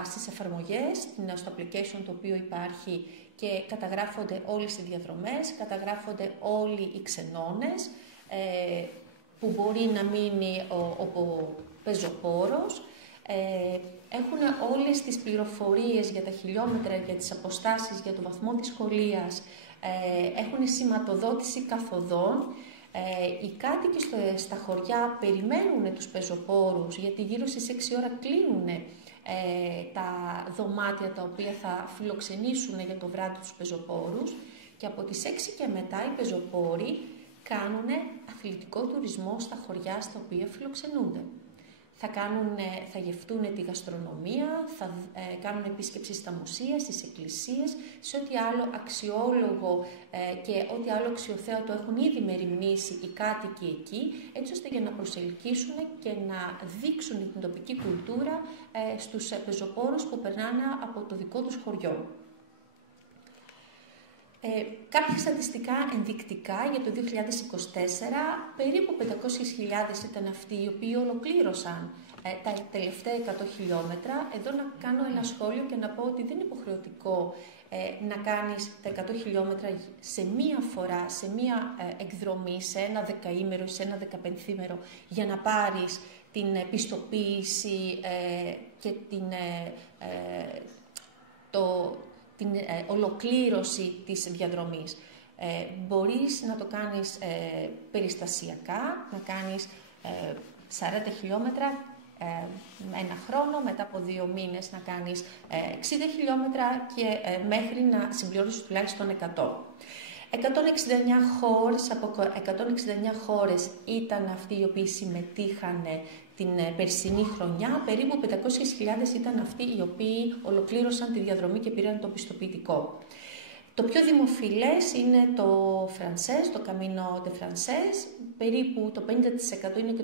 στις εφαρμογές, στο application το οποίο υπάρχει και καταγράφονται όλες οι διαδρομές, καταγράφονται όλοι οι ξενώνες, που μπορεί να μείνει ο πεζοπόρος. Έχουν όλες τις πληροφορίες για τα χιλιόμετρα, για τις αποστάσεις, για το βαθμό της σχολείας, έχουν σηματοδότηση καθοδών. Οι κάτοικοι στα χωριά περιμένουν τους πεζοπόρους, γιατί γύρω στις 6 ώρα κλείνουν τα δωμάτια τα οποία θα φιλοξενήσουν για το βράδυ τους πεζοπόρους και από τις 6 και μετά οι πεζοπόροι κάνουν αθλητικό τουρισμό στα χωριά στα οποία φιλοξενούνται. Θα γευτούν τη γαστρονομία, θα κάνουν επίσκεψη στα μουσεία, στις εκκλησίες, σε ό,τι άλλο αξιόλογο και ό,τι άλλο αξιοθέατο έχουν ήδη μεριμνήσει οι κάτοικοι εκεί, έτσι ώστε για να προσελκύσουν και να δείξουν την τοπική κουλτούρα στους πεζοπόρους που περνάνε από το δικό τους χωριό. Κάποια στατιστικά ενδεικτικά για το 2024, περίπου 500.000 ήταν αυτοί οι οποίοι ολοκλήρωσαν τα τελευταία 100 χιλιόμετρα. Εδώ να κάνω ένα σχόλιο και να πω ότι δεν είναι υποχρεωτικό να κάνεις τα 100 χιλιόμετρα σε μία φορά, σε μία εκδρομή, σε ένα δεκαήμερο ή σε ένα 15ήμερο για να πάρεις την πιστοποίηση και την ολοκλήρωση της διαδρομής. Μπορείς να το κάνεις περιστασιακά, να κάνεις 40 χιλιόμετρα ένα χρόνο, μετά από 2 μήνες να κάνεις 60 χιλιόμετρα και μέχρι να συμπληρώσεις τουλάχιστον 100. 169 χώρες, από 169 χώρες ήταν αυτοί οι οποίοι συμμετείχαν την περσινή χρονιά, περίπου 500.000 ήταν αυτοί οι οποίοι ολοκλήρωσαν τη διαδρομή και πήραν το πιστοποιητικό. Το πιο δημοφιλές είναι το Φρανσές, το Καμίνο ντε Φρανσές, περίπου το 50% είναι και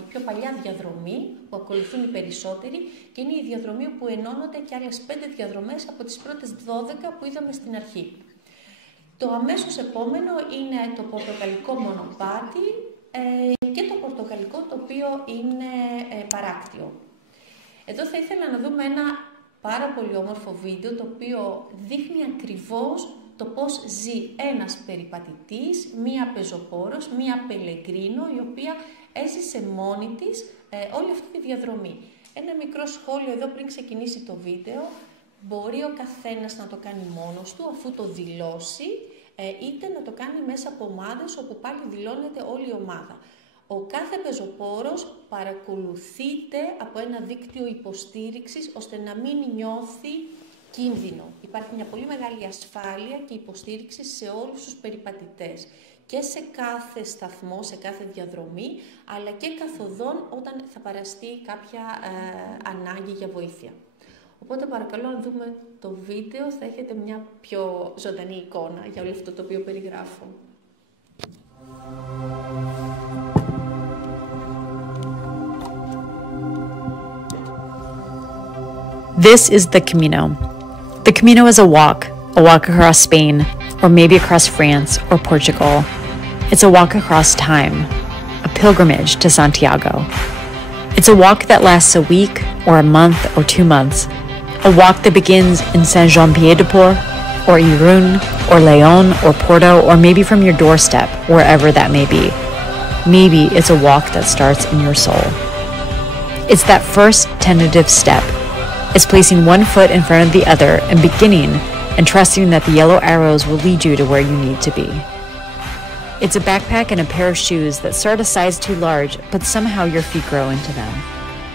η πιο παλιά διαδρομή που ακολουθούν οι περισσότεροι και είναι η διαδρομή που ενώνονται και άλλες 5 διαδρομές από τις πρώτες 12 που είδαμε στην αρχή. Το αμέσως επόμενο είναι το πορτογαλικό μονοπάτι και το πορτογαλικό το οποίο είναι παράκτιο. Εδώ θα ήθελα να δούμε ένα πάρα πολύ όμορφο βίντεο, το οποίο δείχνει ακριβώς το πώς ζει ένας περιπατητής, μία πεζοπόρος, μία πελεγκρίνο, η οποία έζησε μόνη της όλη αυτή τη διαδρομή. Ένα μικρό σχόλιο εδώ πριν ξεκινήσει το βίντεο: μπορεί ο καθένας να το κάνει μόνος του αφού το δηλώσει, είτε να το κάνει μέσα από ομάδες όπου πάλι δηλώνεται όλη η ομάδα. Ο κάθε πεζοπόρος παρακολουθείται από ένα δίκτυο υποστήριξης ώστε να μην νιώθει κίνδυνο. Υπάρχει μια πολύ μεγάλη ασφάλεια και υποστήριξη σε όλους τους περιπατητές και σε κάθε σταθμό, σε κάθε διαδρομή, αλλά και καθοδόν όταν θα παραστεί κάποια ανάγκη για βοήθεια. Οπότε παρακαλώ, αν δούμε το βίντεο θα έχετε μια πιο ζωντανή εικόνα για όλο αυτό το οποίο περιγράφω. This is the Camino. The Camino is a walk across Spain, or maybe across France or Portugal. It's a walk across time, a pilgrimage to Santiago. It's a walk that lasts a week or a month or 2 months, a walk that begins in Saint-Jean-Pied-de-Port, or Irún, or León, or Porto, or maybe from your doorstep, wherever that may be. Maybe it's a walk that starts in your soul. It's that first tentative step. It's placing one foot in front of the other and beginning and trusting that the yellow arrows will lead you to where you need to be. It's a backpack and a pair of shoes that start a size too large, but somehow your feet grow into them.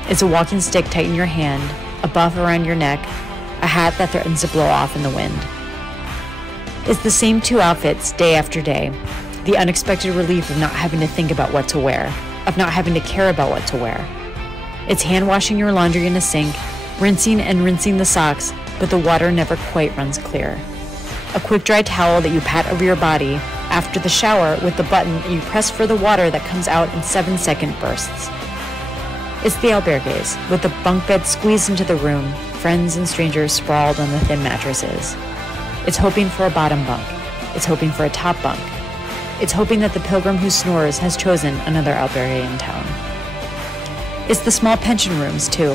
It's a walking stick tight in your hand, a buff around your neck, a hat that threatens to blow off in the wind. It's the same 2 outfits day after day, the unexpected relief of not having to think about what to wear, of not having to care about what to wear. It's hand washing your laundry in a sink, rinsing and rinsing the socks, but the water never quite runs clear. A quick dry towel that you pat over your body after the shower with the button and you press for the water that comes out in 7-second bursts. It's the albergues, with the bunk bed squeezed into the room, friends and strangers sprawled on the thin mattresses. It's hoping for a bottom bunk. It's hoping for a top bunk. It's hoping that the pilgrim who snores has chosen another albergue in town. It's the small pension rooms, too,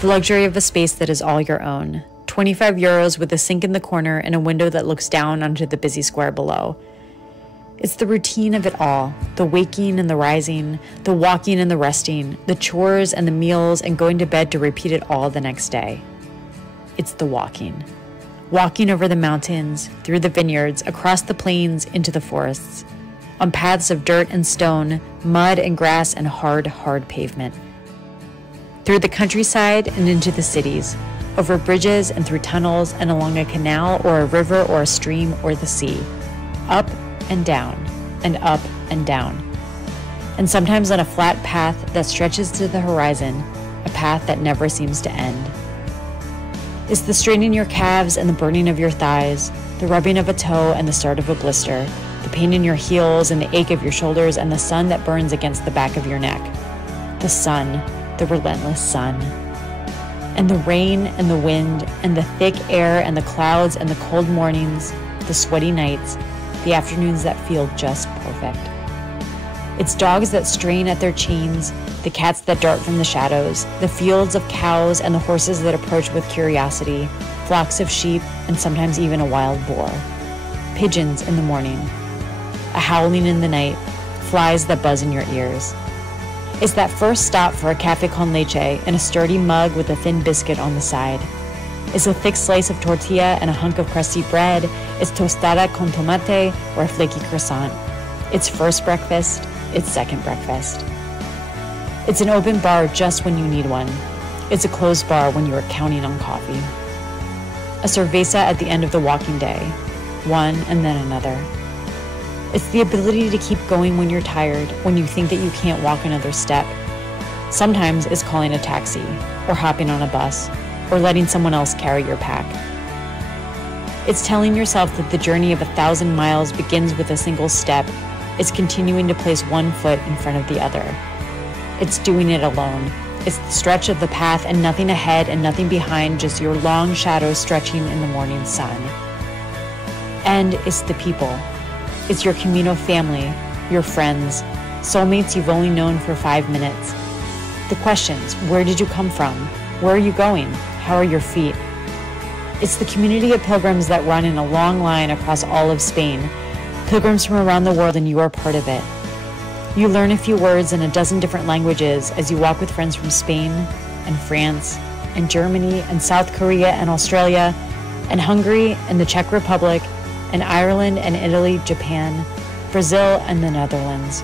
the luxury of a space that is all your own. 25 euros with a sink in the corner and a window that looks down onto the busy square below. It's the routine of it all, the waking and the rising, the walking and the resting, the chores and the meals and going to bed to repeat it all the next day. It's the walking. Walking over the mountains, through the vineyards, across the plains, into the forests, on paths of dirt and stone, mud and grass and hard, hard pavement. Through the countryside and into the cities, over bridges and through tunnels and along a canal or a river or a stream or the sea, up and down and up and down, and sometimes on a flat path that stretches to the horizon, a path that never seems to end. It's the strain in your calves and the burning of your thighs, the rubbing of a toe and the start of a blister, the pain in your heels and the ache of your shoulders and the sun that burns against the back of your neck. The sun, the relentless sun. And the rain and the wind and the thick air and the clouds and the cold mornings, the sweaty nights, the afternoons that feel just perfect. It's dogs that strain at their chains, the cats that dart from the shadows, the fields of cows and the horses that approach with curiosity, flocks of sheep and sometimes even a wild boar. Pigeons in the morning, a howling in the night, flies that buzz in your ears. It's that first stop for a café con leche and a sturdy mug with a thin biscuit on the side. It's a thick slice of tortilla and a hunk of crusty bread. It's tostada con tomate or a flaky croissant. It's first breakfast. It's second breakfast. It's an open bar just when you need one. It's a closed bar when you are counting on coffee. A cerveza at the end of the walking day. One and then another. It's the ability to keep going when you're tired, when you think that you can't walk another step. Sometimes it's calling a taxi, or hopping on a bus, or letting someone else carry your pack. It's telling yourself that the journey of 1,000 miles begins with a single step. It's continuing to place one foot in front of the other. It's doing it alone. It's the stretch of the path and nothing ahead and nothing behind, just your long shadow stretching in the morning sun. And it's the people. It's your Camino family, your friends, soulmates you've only known for 5 minutes. The questions: where did you come from? Where are you going? How are your feet? It's the community of pilgrims that run in a long line across all of Spain, pilgrims from around the world, and you are part of it. You learn a few words in a dozen different languages as you walk with friends from Spain and France and Germany and South Korea and Australia and Hungary and the Czech Republic and Ireland and Italy, Japan, Brazil and the Netherlands.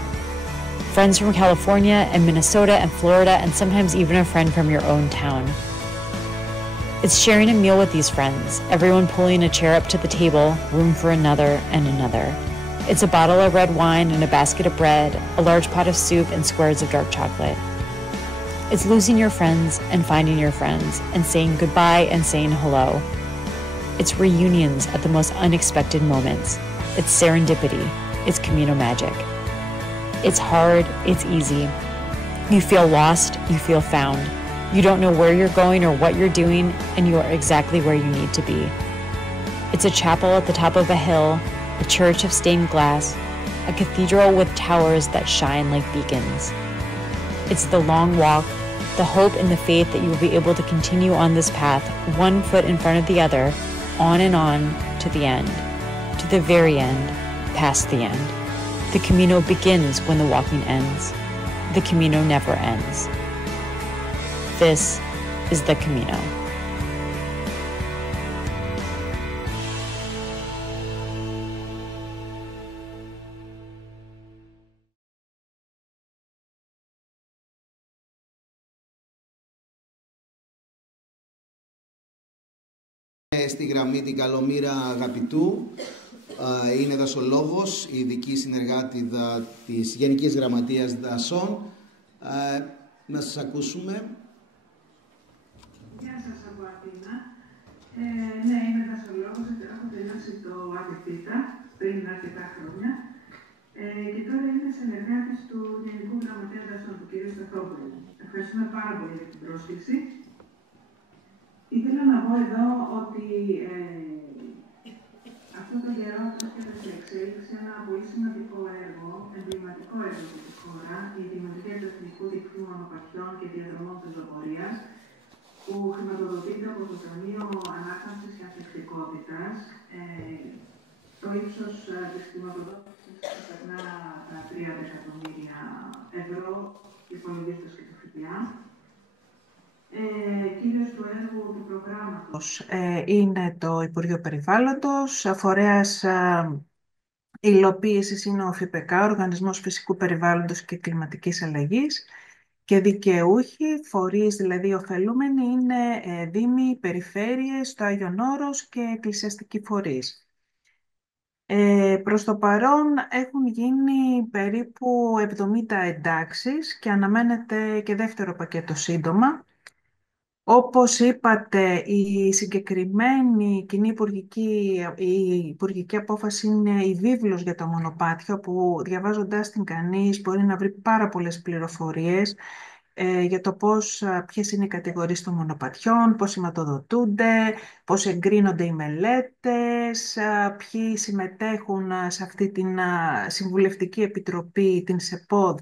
Friends from California and Minnesota and Florida, and sometimes even a friend from your own town. It's sharing a meal with these friends, everyone pulling a chair up to the table, room for another and another. It's a bottle of red wine and a basket of bread, a large pot of soup and squares of dark chocolate. It's losing your friends and finding your friends and saying goodbye and saying hello. It's reunions at the most unexpected moments. It's serendipity. It's Camino magic. It's hard, it's easy. You feel lost, you feel found. You don't know where you're going or what you're doing, and you are exactly where you need to be. It's a chapel at the top of a hill, a church of stained glass, a cathedral with towers that shine like beacons. It's the long walk, the hope and the faith that you will be able to continue on this path, one foot in front of the other, on and on to the end, to the very end, past the end. The Camino begins when the walking ends. The Camino never ends. This is the Camino. Στη γραμμή την Καλομήρα Αγαπητού, είναι δασολόγος, η ειδική συνεργάτη της Γενικής Γραμματείας Δασών. Να σας ακούσουμε. Γεια σας από Αθήνα. Ναι, είμαι δασολόγος, έχω τελειώσει το ΑΤΠΙΤΑ πριν αρκετά χρόνια και τώρα είμαι συνεργάτης του Γενικού Γραμματέα Δασών, του κ. Σταθόπουλου. Ευχαριστούμε πάρα πολύ για την πρόσκληση. Ήθελα να πω εδώ ότι αυτό το καιρό βρίσκεται σε εξέλιξη ένα πολύ σημαντικό έργο, εμβληματικό έργο για τη χώρα, η δημιουργία του Εθνικού Δικτύου Μονοπατιών και Διαδρομών Πεζοπορίας, που χρηματοδοτείται από το Ταμείο Ανάκαμψης και Ανθεκτικότητας. Το ύψος της χρηματοδότησης ξεπερνά τα 3 εκατομμύρια ευρώ, υπολογίζοντας και το ΦΠΑ. Κύριος του έργου του προγράμματος είναι το Υπουργείο Περιβάλλοντος, φορέας υλοποίησης είναι ο ΦΠΚ, Οργανισμός Φυσικού Περιβάλλοντος και Κλιματικής Αλλαγής, και δικαιούχοι, φορείς δηλαδή ωφελούμενοι, είναι δήμοι, περιφέρειες, το Άγιον Όρος και εκκλησιαστικοί φορείς. Προς το παρόν έχουν γίνει περίπου 70 εντάξεις και αναμένεται και δεύτερο πακέτο σύντομα. Όπως είπατε, η συγκεκριμένη κοινή υπουργική απόφαση είναι η βίβλος για τα μονοπάτια, που διαβάζοντας την κανείς μπορεί να βρει πάρα πολλές πληροφορίες για το ποιες είναι οι κατηγορίες των μονοπατιών, πώς σηματοδοτούνται, πώς εγκρίνονται οι μελέτες, ποιοι συμμετέχουν σε αυτή την συμβουλευτική επιτροπή, την ΣΕΠΟΔ,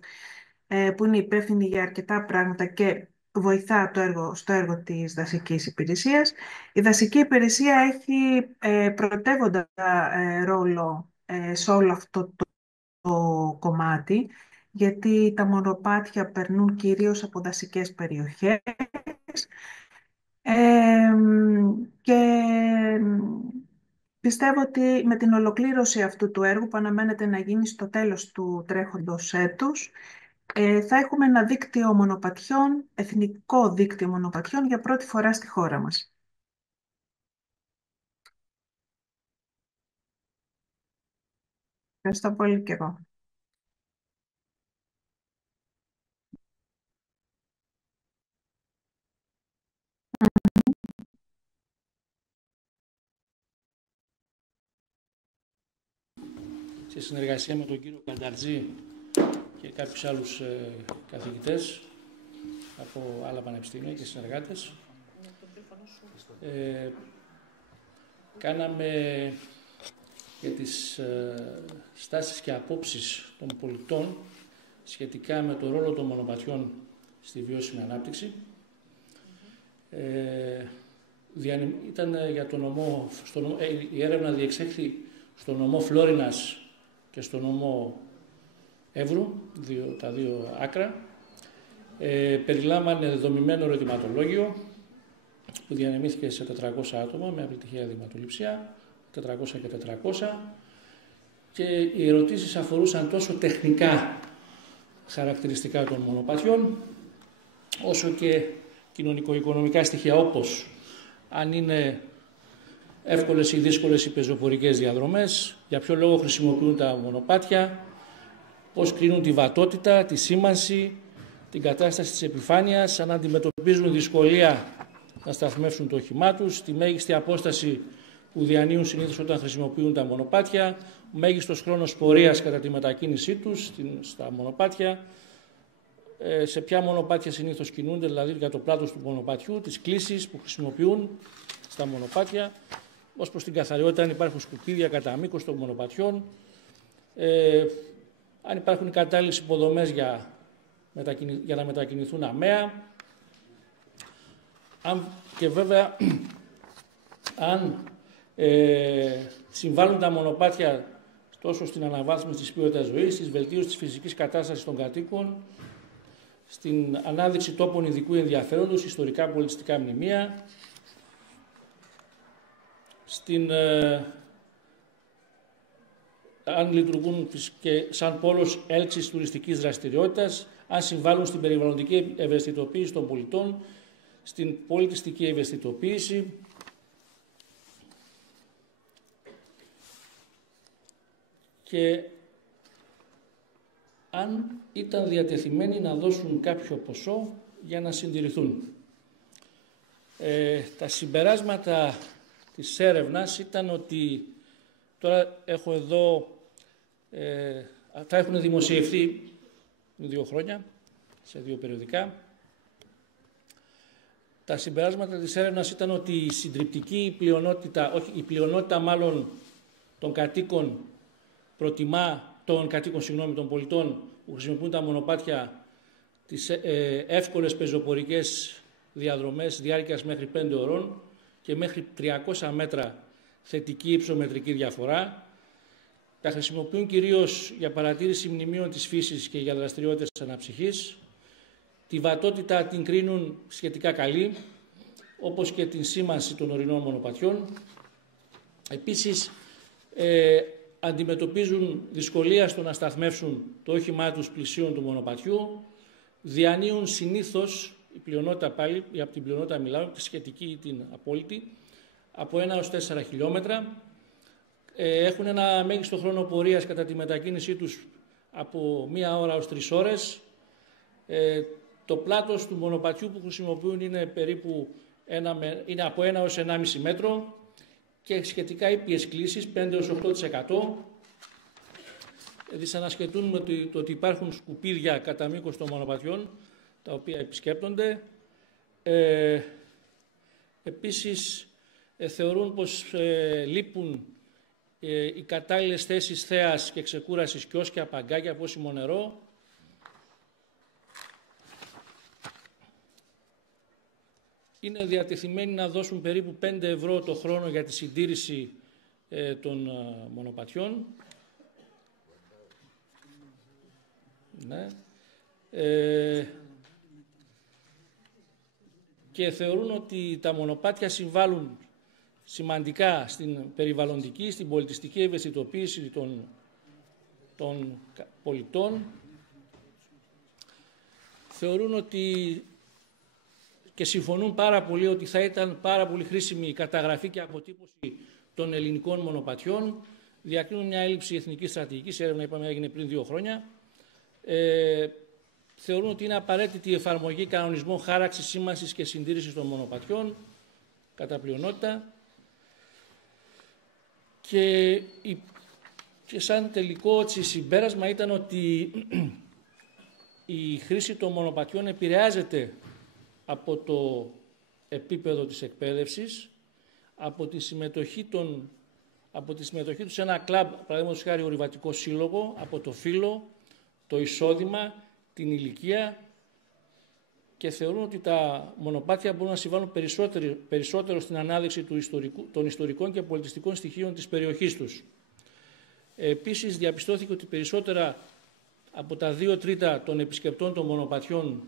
που είναι υπεύθυνη για αρκετά πράγματα και βοηθά στο έργο της δασικής υπηρεσίας. Η δασική υπηρεσία έχει πρωτεύοντα ρόλο σε όλο αυτό το κομμάτι, γιατί τα μονοπάτια περνούν κυρίως από δασικές περιοχές και πιστεύω ότι με την ολοκλήρωση αυτού του έργου, που αναμένεται να γίνει στο τέλος του τρέχοντος έτους, θα έχουμε ένα δίκτυο μονοπατιών, εθνικό δίκτυο μονοπατιών για πρώτη φορά στη χώρα μας. Ευχαριστώ πολύ και εγώ. Σε συνεργασία με τον κύριο Κανταρτζή και κάποιους άλλους καθηγητές από άλλα πανεπιστήμια και συνεργάτες, κάναμε για τις στάσεις και απόψεις των πολιτών σχετικά με το ρόλο των μονοπατιών στη βιώσιμη ανάπτυξη. Ήταν για το νομό, η έρευνα διεξέχθη στο νομό Φλόρινας και στο νομό Εύρου, τα δύο άκρα. Περιλάμβανε δομημένο ερωτηματολόγιο που διανεμήθηκε σε 400 άτομα με απλή δειγματοληψία, 400 και 400, και οι ερωτήσεις αφορούσαν τόσο τεχνικά χαρακτηριστικά των μονοπατιών, όσο και κοινωνικο-οικονομικά στοιχεία, όπως αν είναι εύκολες ή δύσκολες οι πεζοπορικές διαδρομές, για ποιο λόγο χρησιμοποιούν τα μονοπάτια, πώς κρίνουν τη βατότητα, τη σήμανση, την κατάσταση της επιφάνειας, αν αντιμετωπίζουν δυσκολία να σταθμεύσουν το όχημά τους, τη μέγιστη απόσταση που διανύουν συνήθως όταν χρησιμοποιούν τα μονοπάτια, ο μέγιστος χρόνος πορείας κατά τη μετακίνησή τους στα μονοπάτια, σε ποια μονοπάτια συνήθως κινούνται, δηλαδή για το πλάτος του μονοπατιού, τις κλίσεις που χρησιμοποιούν στα μονοπάτια, ως προς την καθαριότητα, αν υπάρχουν σκουπίδια κατά μήκος των μονοπατιών, αν υπάρχουν κατάλληλες υποδομές για να μετακινηθούν αμαία, και βέβαια αν συμβάλλουν τα μονοπάτια τόσο στην αναβάθμιση της ποιότητας ζωής, στη βελτίωση της φυσικής κατάστασης των κατοίκων, στην ανάδειξη τόπων ειδικού ενδιαφέροντος, ιστορικά πολιτιστικά μνημεία, αν λειτουργούν και σαν πόλος έλξης τουριστικής δραστηριότητας, αν συμβάλλουν στην περιβαλλοντική ευαισθητοποίηση των πολιτών, στην πολιτιστική ευαισθητοποίηση, και αν ήταν διατεθειμένοι να δώσουν κάποιο ποσό για να συντηρηθούν. Τα συμπεράσματα της έρευνας ήταν ότι, τώρα έχω εδώ, θα έχουν δημοσιευθεί 2 χρόνια, σε 2 περιοδικά. Τα συμπεράσματα της έρευνας ήταν ότι η συντριπτική πλειονότητα, όχι η πλειονότητα μάλλον των κατοίκων των πολιτών που χρησιμοποιούν τα μονοπάτια, τις εύκολες πεζοπορικές διαδρομές διάρκειας μέχρι 5 ώρων και μέχρι 300 μέτρα θετική υψομετρική διαφορά. Τα χρησιμοποιούν κυρίως για παρατήρηση μνημείων της φύσης και για δραστηριότητες αναψυχής. Τη βατότητα την κρίνουν σχετικά καλή, όπως και την σήμανση των ορεινών μονοπατιών. Επίσης, αντιμετωπίζουν δυσκολία στο να σταθμεύσουν το όχημά τους πλησίων του μονοπατιού. Διανύουν συνήθως, η πλειονότητα πάλι, από την πλειονότητα μιλάω, τη σχετική ή την απόλυτη, από 1 έως 4 χιλιόμετρα. Έχουν ένα μέγιστο χρόνο πορείας κατά τη μετακίνησή τους από 1 ώρα ως 3 ώρες. Το πλάτος του μονοπατιού που χρησιμοποιούν είναι περίπου είναι από 1 έως 1,5 μέτρο και σχετικά ήπιες κλίσεις, 5 έως 8%. Δυσανασχετούν με το ότι υπάρχουν σκουπίδια κατά μήκος των μονοπατιών, τα οποία επισκέπτονται. Επίσης, θεωρούν πως λείπουν οι κατάλληλες θέσεις θέας και ξεκούρασης κιόσκια, παγκάκια, πόσιμο νερό. Είναι διατεθειμένοι να δώσουν περίπου 5 ευρώ το χρόνο για τη συντήρηση των μονοπατιών. Ναι. Και θεωρούν ότι τα μονοπάτια συμβάλλουν σημαντικά στην περιβαλλοντική, στην πολιτιστική ευαισθητοποίηση των πολιτών. Θεωρούν ότι και συμφωνούν πάρα πολύ ότι θα ήταν πάρα πολύ χρήσιμη η καταγραφή και αποτύπωση των ελληνικών μονοπατιών. Διακρίνουν μια έλλειψη εθνικής στρατηγικής, η έρευνα είπαμε έγινε πριν 2 χρόνια. Θεωρούν ότι είναι απαραίτητη η εφαρμογή κανονισμών χάραξης, σήμανσης και συντήρησης των μονοπατιών, κατά πλειονότητα. Και σαν τελικό συμπέρασμα ήταν ότι η χρήση των μονοπατιών επηρεάζεται από το επίπεδο της εκπαίδευσης, από τη συμμετοχή του σε ένα κλαμπ, παραδείγματος χάρη ορειβατικό σύλλογο, από το φύλο, το εισόδημα, την ηλικία και θεωρούν ότι τα μονοπάτια μπορούν να συμβάλλουν περισσότερο στην ανάδειξη των ιστορικών και πολιτιστικών στοιχείων της περιοχής τους. Επίσης, διαπιστώθηκε ότι περισσότερα από τα 2/3 των επισκεπτών των μονοπατιών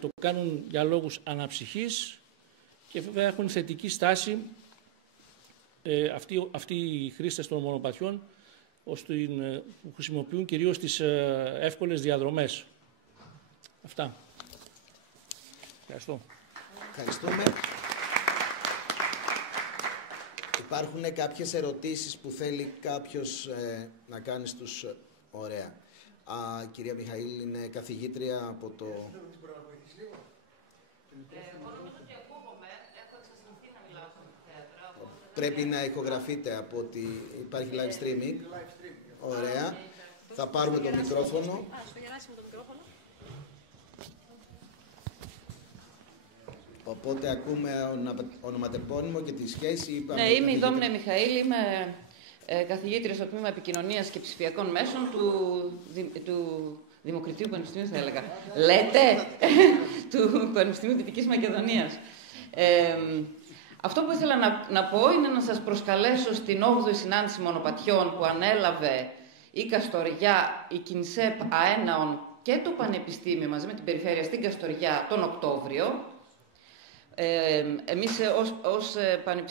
το κάνουν για λόγους αναψυχής και βέβαια έχουν θετική στάση αυτοί οι χρήστες των μονοπατιών που χρησιμοποιούν κυρίως τις εύκολες διαδρομές. Αυτά. Ευχαριστώ. Ευχαριστούμε. Υπάρχουν κάποιες ερωτήσεις που θέλει κάποιος να κάνει στους... Ωραία. Κυρία Μιχαήλ είναι καθηγήτρια από το... Πρέπει να ηχογραφείτε από ότι υπάρχει live streaming. Ωραία. Θα πάρουμε το μικρόφωνο. Οπότε ακούμε ονοματεπώνυμο και τη σχέση. Ναι, είμαι η Δόμνα Μιχαήλ, είμαι καθηγήτρια στο τμήμα Επικοινωνίας και Ψηφιακών Μέσων του Δημοκρατίου Πανεπιστημίου, θα έλεγα. Λέτε, του Πανεπιστημίου Δυτικής Μακεδονίας. Αυτό που ήθελα να πω είναι να σας προσκαλέσω στην 8η συνάντηση μονοπατιών που ανέλαβε η Καστοριά, η Κινσέπ Αέναον και το Πανεπιστήμιο μαζί με την Περιφέρεια στην Καστοριά τον Οκτώβριο. Εμείς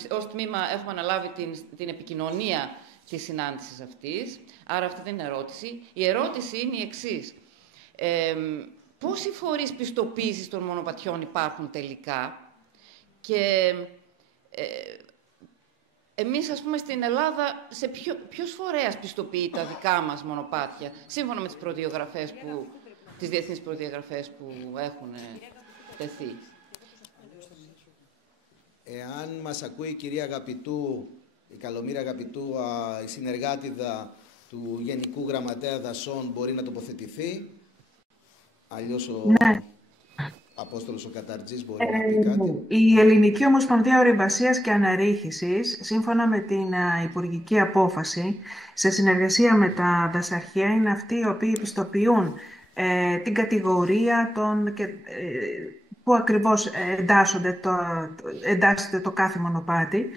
ως τμήμα έχουμε αναλάβει την επικοινωνία της συνάντησης αυτής, άρα αυτή δεν είναι ερώτηση. Η ερώτηση είναι η εξής. Πόσοι φορείς πιστοποίησης των μονοπατιών υπάρχουν τελικά και εμείς, ας πούμε, στην Ελλάδα, ποιος φορέας πιστοποιεί τα δικά μας μονοπάτια, σύμφωνα με τις προδιαγραφές τις διεθνείς προδιαγραφές που έχουν τεθεί. Εάν μας ακούει η κυρία Αγαπητού, η Καλομήρα Αγαπητού, η συνεργάτηδα του Γενικού Γραμματέα Δασών, μπορεί να τοποθετηθεί. Αλλιώς ο Απόστολος ο Καταρτζής μπορεί να πει κάτι. Η Ελληνική Ομοσπονδία Ορειβασίας και Αναρρίχησης, σύμφωνα με την υπουργική απόφαση, σε συνεργασία με τα δασαρχεία, είναι αυτοί οι οποίοι πιστοποιούν την κατηγορία που ακριβώς εντάσσεται το κάθε μονοπάτι.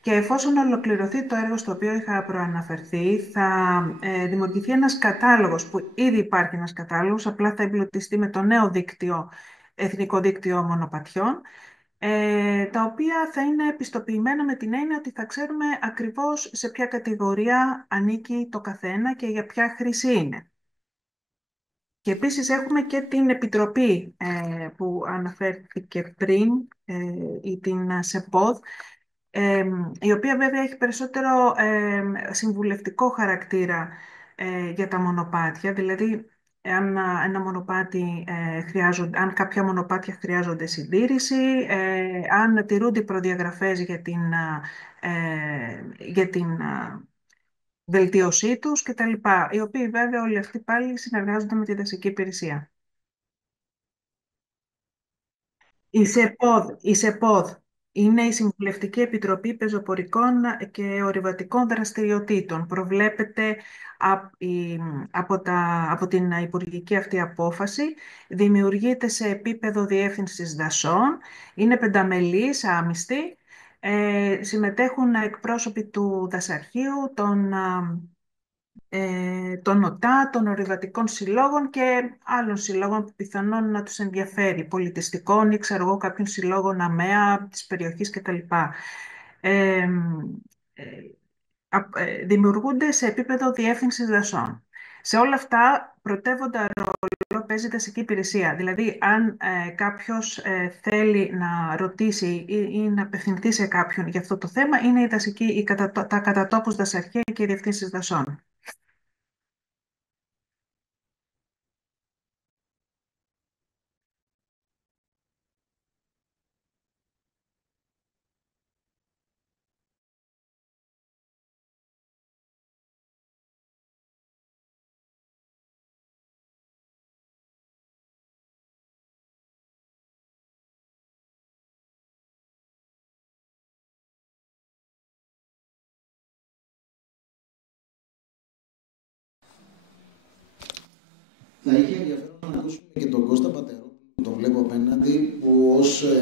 Και εφόσον ολοκληρωθεί το έργο στο οποίο είχα προαναφερθεί, θα δημιουργηθεί ένας κατάλογος, που ήδη υπάρχει ένας κατάλογος, απλά θα εμπλουτιστεί με το νέο Εθνικό Δίκτυο Μονοπατιών, τα οποία θα είναι επιστοποιημένα με την έννοια ότι θα ξέρουμε ακριβώς σε ποια κατηγορία ανήκει το καθένα και για ποια χρήση είναι. Και επίσης έχουμε και την Επιτροπή που αναφέρθηκε πριν, ή την ΣΕΠΟΔ, η οποία βέβαια έχει περισσότερο συμβουλευτικό χαρακτήρα για τα μονοπάτια. Δηλαδή, αν κάποια μονοπάτια χρειάζονται συντήρηση, αν τηρούνται οι προδιαγραφές για την βελτίωσή τους κτλ. Οι οποίοι βέβαια όλοι αυτοί πάλι συνεργάζονται με τη δασική υπηρεσία. Η ΣΕΠΟΔ είναι η Συμβουλευτική Επιτροπή Πεζοπορικών και Ορειβατικών Δραστηριοτήτων. Προβλέπεται από την υπουργική αυτή απόφαση. Δημιουργείται σε επίπεδο διεύθυνσης δασών. Είναι πενταμελής, άμυστη. Συμμετέχουν εκπρόσωποι του δασαρχείου, των ΟΤΑ, των ορειβατικών συλλόγων και άλλων συλλόγων που πιθανόν να τους ενδιαφέρει, πολιτιστικών ή ξέρω εγώ κάποιων συλλόγων ΑΜΕΑ της περιοχής κτλ. Δημιουργούνται σε επίπεδο διεύθυνσης δασών. Σε όλα αυτά πρωτεύοντα ρόλο παίζει η δασική υπηρεσία. Δηλαδή, αν κάποιος θέλει να ρωτήσει ή να απευθυνθεί σε κάποιον για αυτό το θέμα, είναι τα κατατόπους δασαρχεία και οι διευθύνσεις δασών. Θα είχε ενδιαφέρον να ακούσουμε και τον Κώστα Πατερόπουλο, τον ως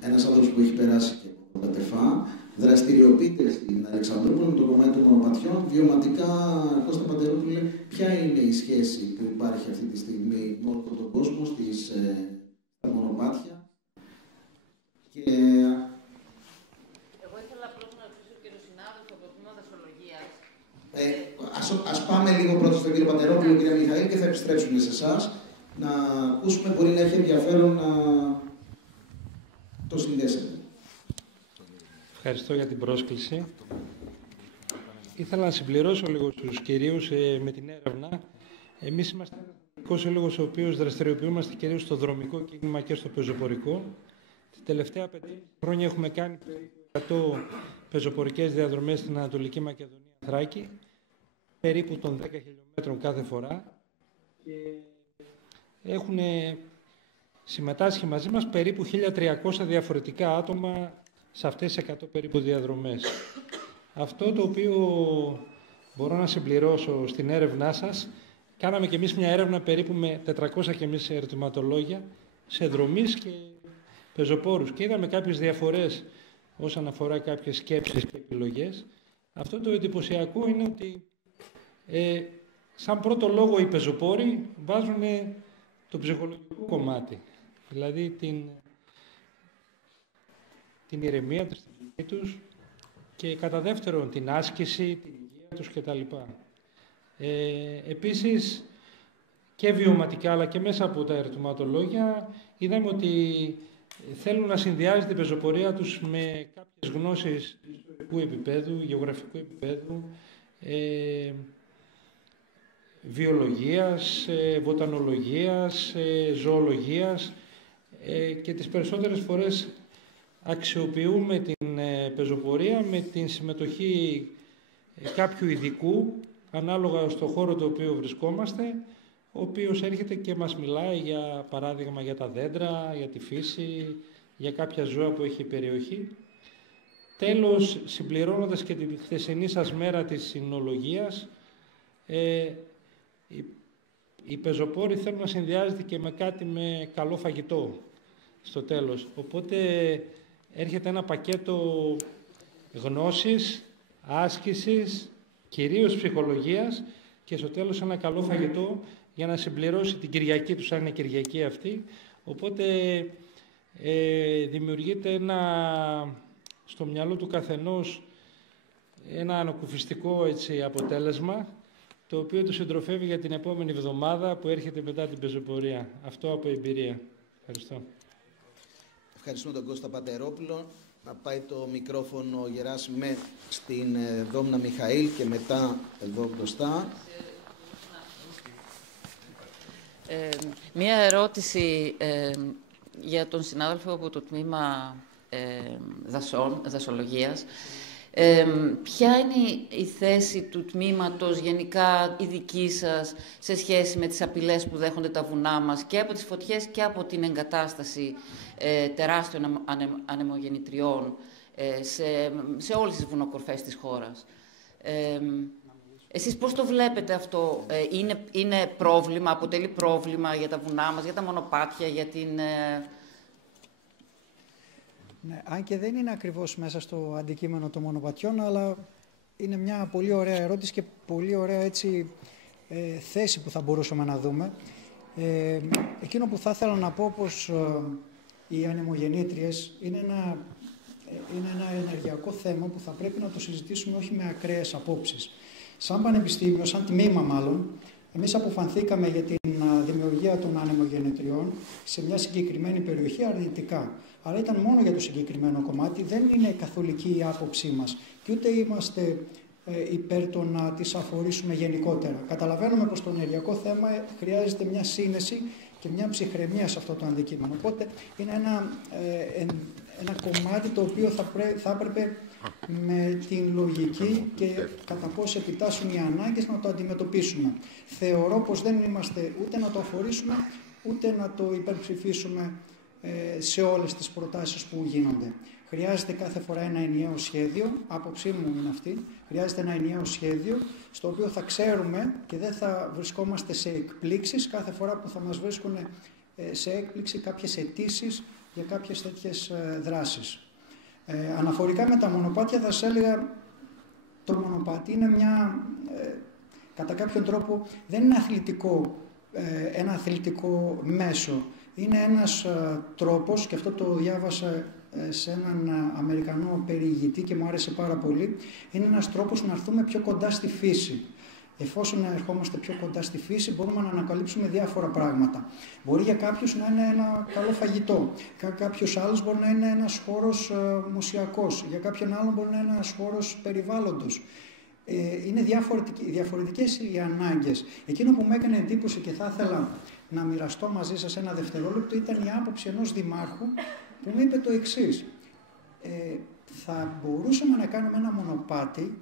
ένας άνθρωπος που έχει περάσει και από τα ΤΕΦΑ, δραστηριοποιείται στην Αλεξανδρούπολη με το κομμάτι των μονοπατιών. Βιωματικά, Κώστα Πατερόπουλε, ποια είναι η σχέση που υπάρχει αυτή τη στιγμή με όλο τον κόσμο στα μονοπάτια? Και... Εγώ ήθελα απλώς να ρωτήσω και τον συνάδελφο από το τμήμα δασολογίας. Ας πάμε λίγο πρώτα στον κύριο Πατερόπουλο, κύριε Μιχαήλ, και θα επιστρέψουμε σε εσάς να ακούσουμε, μπορεί να έχει ενδιαφέρον να το συνδέσετε. Ευχαριστώ για την πρόσκληση. Ήθελα να συμπληρώσω λίγο στους κυρίους με την έρευνα. Εμείς είμαστε ένας σύλλογος ο οποίος δραστηριοποιούμαστε κυρίως στο δρομικό κίνημα και στο πεζοπορικό. Την τελευταία 5 χρόνια έχουμε κάνει περίπου 100 πεζοπορικές διαδρομές στην Ανατολική Μακεδονία Θράκη, περίπου των 10 χιλιόμετρων κάθε φορά. Και έχουν συμμετάσχει μαζί μας περίπου 1.300 διαφορετικά άτομα σε αυτές τις 100 περίπου διαδρομές. Αυτό το οποίο μπορώ να συμπληρώσω στην έρευνά σας, κάναμε και εμείς μια έρευνα περίπου με 400 και εμείς ερωτηματολόγια σε δρομείς και πεζοπόρους και είδαμε κάποιες διαφορές όσον αφορά κάποιες σκέψεις και επιλογές. Αυτό το εντυπωσιακό είναι ότι σαν πρώτο λόγο οι πεζοπόροι βάζουν το ψυχολογικό κομμάτι, δηλαδή την ηρεμία τους, την ψυχή τους και κατά δεύτερον την άσκηση, την υγεία τους κτλ. Επίσης και βιωματικά αλλά και μέσα από τα ερωτηματολόγια είδαμε ότι θέλουν να συνδυάζεται η πεζοπορία τους με κάποιες γνώσεις ιστορικού επίπεδου, γεωγραφικού επίπεδου, βιολογίας, βοτανολογίας, ζωολογίας και τις περισσότερες φορές αξιοποιούμε την πεζοπορία με την συμμετοχή κάποιου ειδικού ανάλογα στο χώρο το οποίο βρισκόμαστε, ο οποίος έρχεται και μας μιλάει για παράδειγμα για τα δέντρα, για τη φύση, για κάποια ζώα που έχει η περιοχή. Τέλος, συμπληρώνοντας και τη χθεσινή σας μέρα της συνολογίας, οι πεζοπόροι θέλουν να συνδυάζεται και με κάτι με καλό φαγητό στο τέλος. Οπότε έρχεται ένα πακέτο γνώσης, άσκησης, κυρίως ψυχολογίας και στο τέλος ένα καλό φαγητό για να συμπληρώσει την Κυριακή τους, αν είναι Κυριακή αυτή. Οπότε δημιουργείται στο μυαλό του καθενός ένα ανακουφιστικό αποτέλεσμα, το οποίο του συντροφεύει για την επόμενη εβδομάδα που έρχεται μετά την πεζοπορία. Αυτό από εμπειρία. Ευχαριστώ. Ευχαριστούμε τον Κώστα Πατερόπουλο. Να πάει το μικρόφωνο ο Γεράσιμε στην Δόμνα Μιχαήλ και μετά εδώ μπροστά. Μία ερώτηση για τον συνάδελφο από το τμήμα δασολογίας. Ποια είναι η θέση του τμήματος, γενικά η δική σας, σε σχέση με τις απειλές που δέχονται τα βουνά μας και από τις φωτιές και από την εγκατάσταση τεράστιων ανεμογεννητριών σε όλες τις βουνοκορφές της χώρας? Εσείς πώς το βλέπετε αυτό? Είναι πρόβλημα, αποτελεί πρόβλημα για τα βουνά μας, για τα μονοπάτια, για την... Ναι, αν και δεν είναι ακριβώς μέσα στο αντικείμενο των μονοπατιών, αλλά είναι μια πολύ ωραία ερώτηση και πολύ ωραία θέση που θα μπορούσαμε να δούμε. Εκείνο που θα ήθελα να πω πως οι ανεμογεννήτριες είναι ένα ενεργειακό θέμα που θα πρέπει να το συζητήσουμε όχι με ακραίες απόψεις. Σαν πανεπιστήμιο, σαν τμήμα μάλλον, εμείς αποφανθήκαμε για την δημιουργία των ανεμογεννητριών σε μια συγκεκριμένη περιοχή αρνητικά. Αλλά ήταν μόνο για το συγκεκριμένο κομμάτι, δεν είναι καθολική η άποψή μας και ούτε είμαστε υπέρ το να τις αφορήσουμε γενικότερα. Καταλαβαίνουμε πως το ενεργειακό θέμα χρειάζεται μια σύνεση και μια ψυχραιμία σε αυτό το αντικείμενο. Οπότε είναι ένα κομμάτι το οποίο θα έπρεπε με την λογική και κατά πόσο επιτάσσουν οι ανάγκες να το αντιμετωπίσουμε. Θεωρώ πως δεν είμαστε ούτε να το αφορήσουμε ούτε να το υπερψηφίσουμε σε όλες τις προτάσεις που γίνονται. Χρειάζεται κάθε φορά ένα ενιαίο σχέδιο, άποψή μου είναι αυτή, χρειάζεται ένα ενιαίο σχέδιο στο οποίο θα ξέρουμε και δεν θα βρισκόμαστε σε εκπλήξεις κάθε φορά που θα μας βρίσκουν σε έκπληξη κάποιες αιτήσεις για κάποιες τέτοιες δράσεις. Αναφορικά με τα μονοπάτια θα σας έλεγα, το μονοπάτι είναι κατά κάποιον τρόπο δεν είναι ένα αθλητικό μέσο. Είναι ένας τρόπος, και αυτό το διάβασα σε έναν Αμερικανό περιηγητή και μου άρεσε πάρα πολύ, είναι ένας τρόπος να έρθουμε πιο κοντά στη φύση. Εφόσον ερχόμαστε πιο κοντά στη φύση, μπορούμε να ανακαλύψουμε διάφορα πράγματα. Μπορεί για κάποιους να είναι ένα καλό φαγητό, για κάποιους άλλους μπορεί να είναι ένας χώρος μουσιακός, για κάποιον άλλον μπορεί να είναι ένας χώρος περιβάλλοντος. Είναι διαφορετικές οι ανάγκες. Εκείνο που μου έκανε εντύπωση και θα ήθελα να μοιραστώ μαζί σας ένα δευτερόλεπτο ήταν η άποψη ενός δημάρχου που μου είπε το εξής. Θα μπορούσαμε να κάνουμε ένα μονοπάτι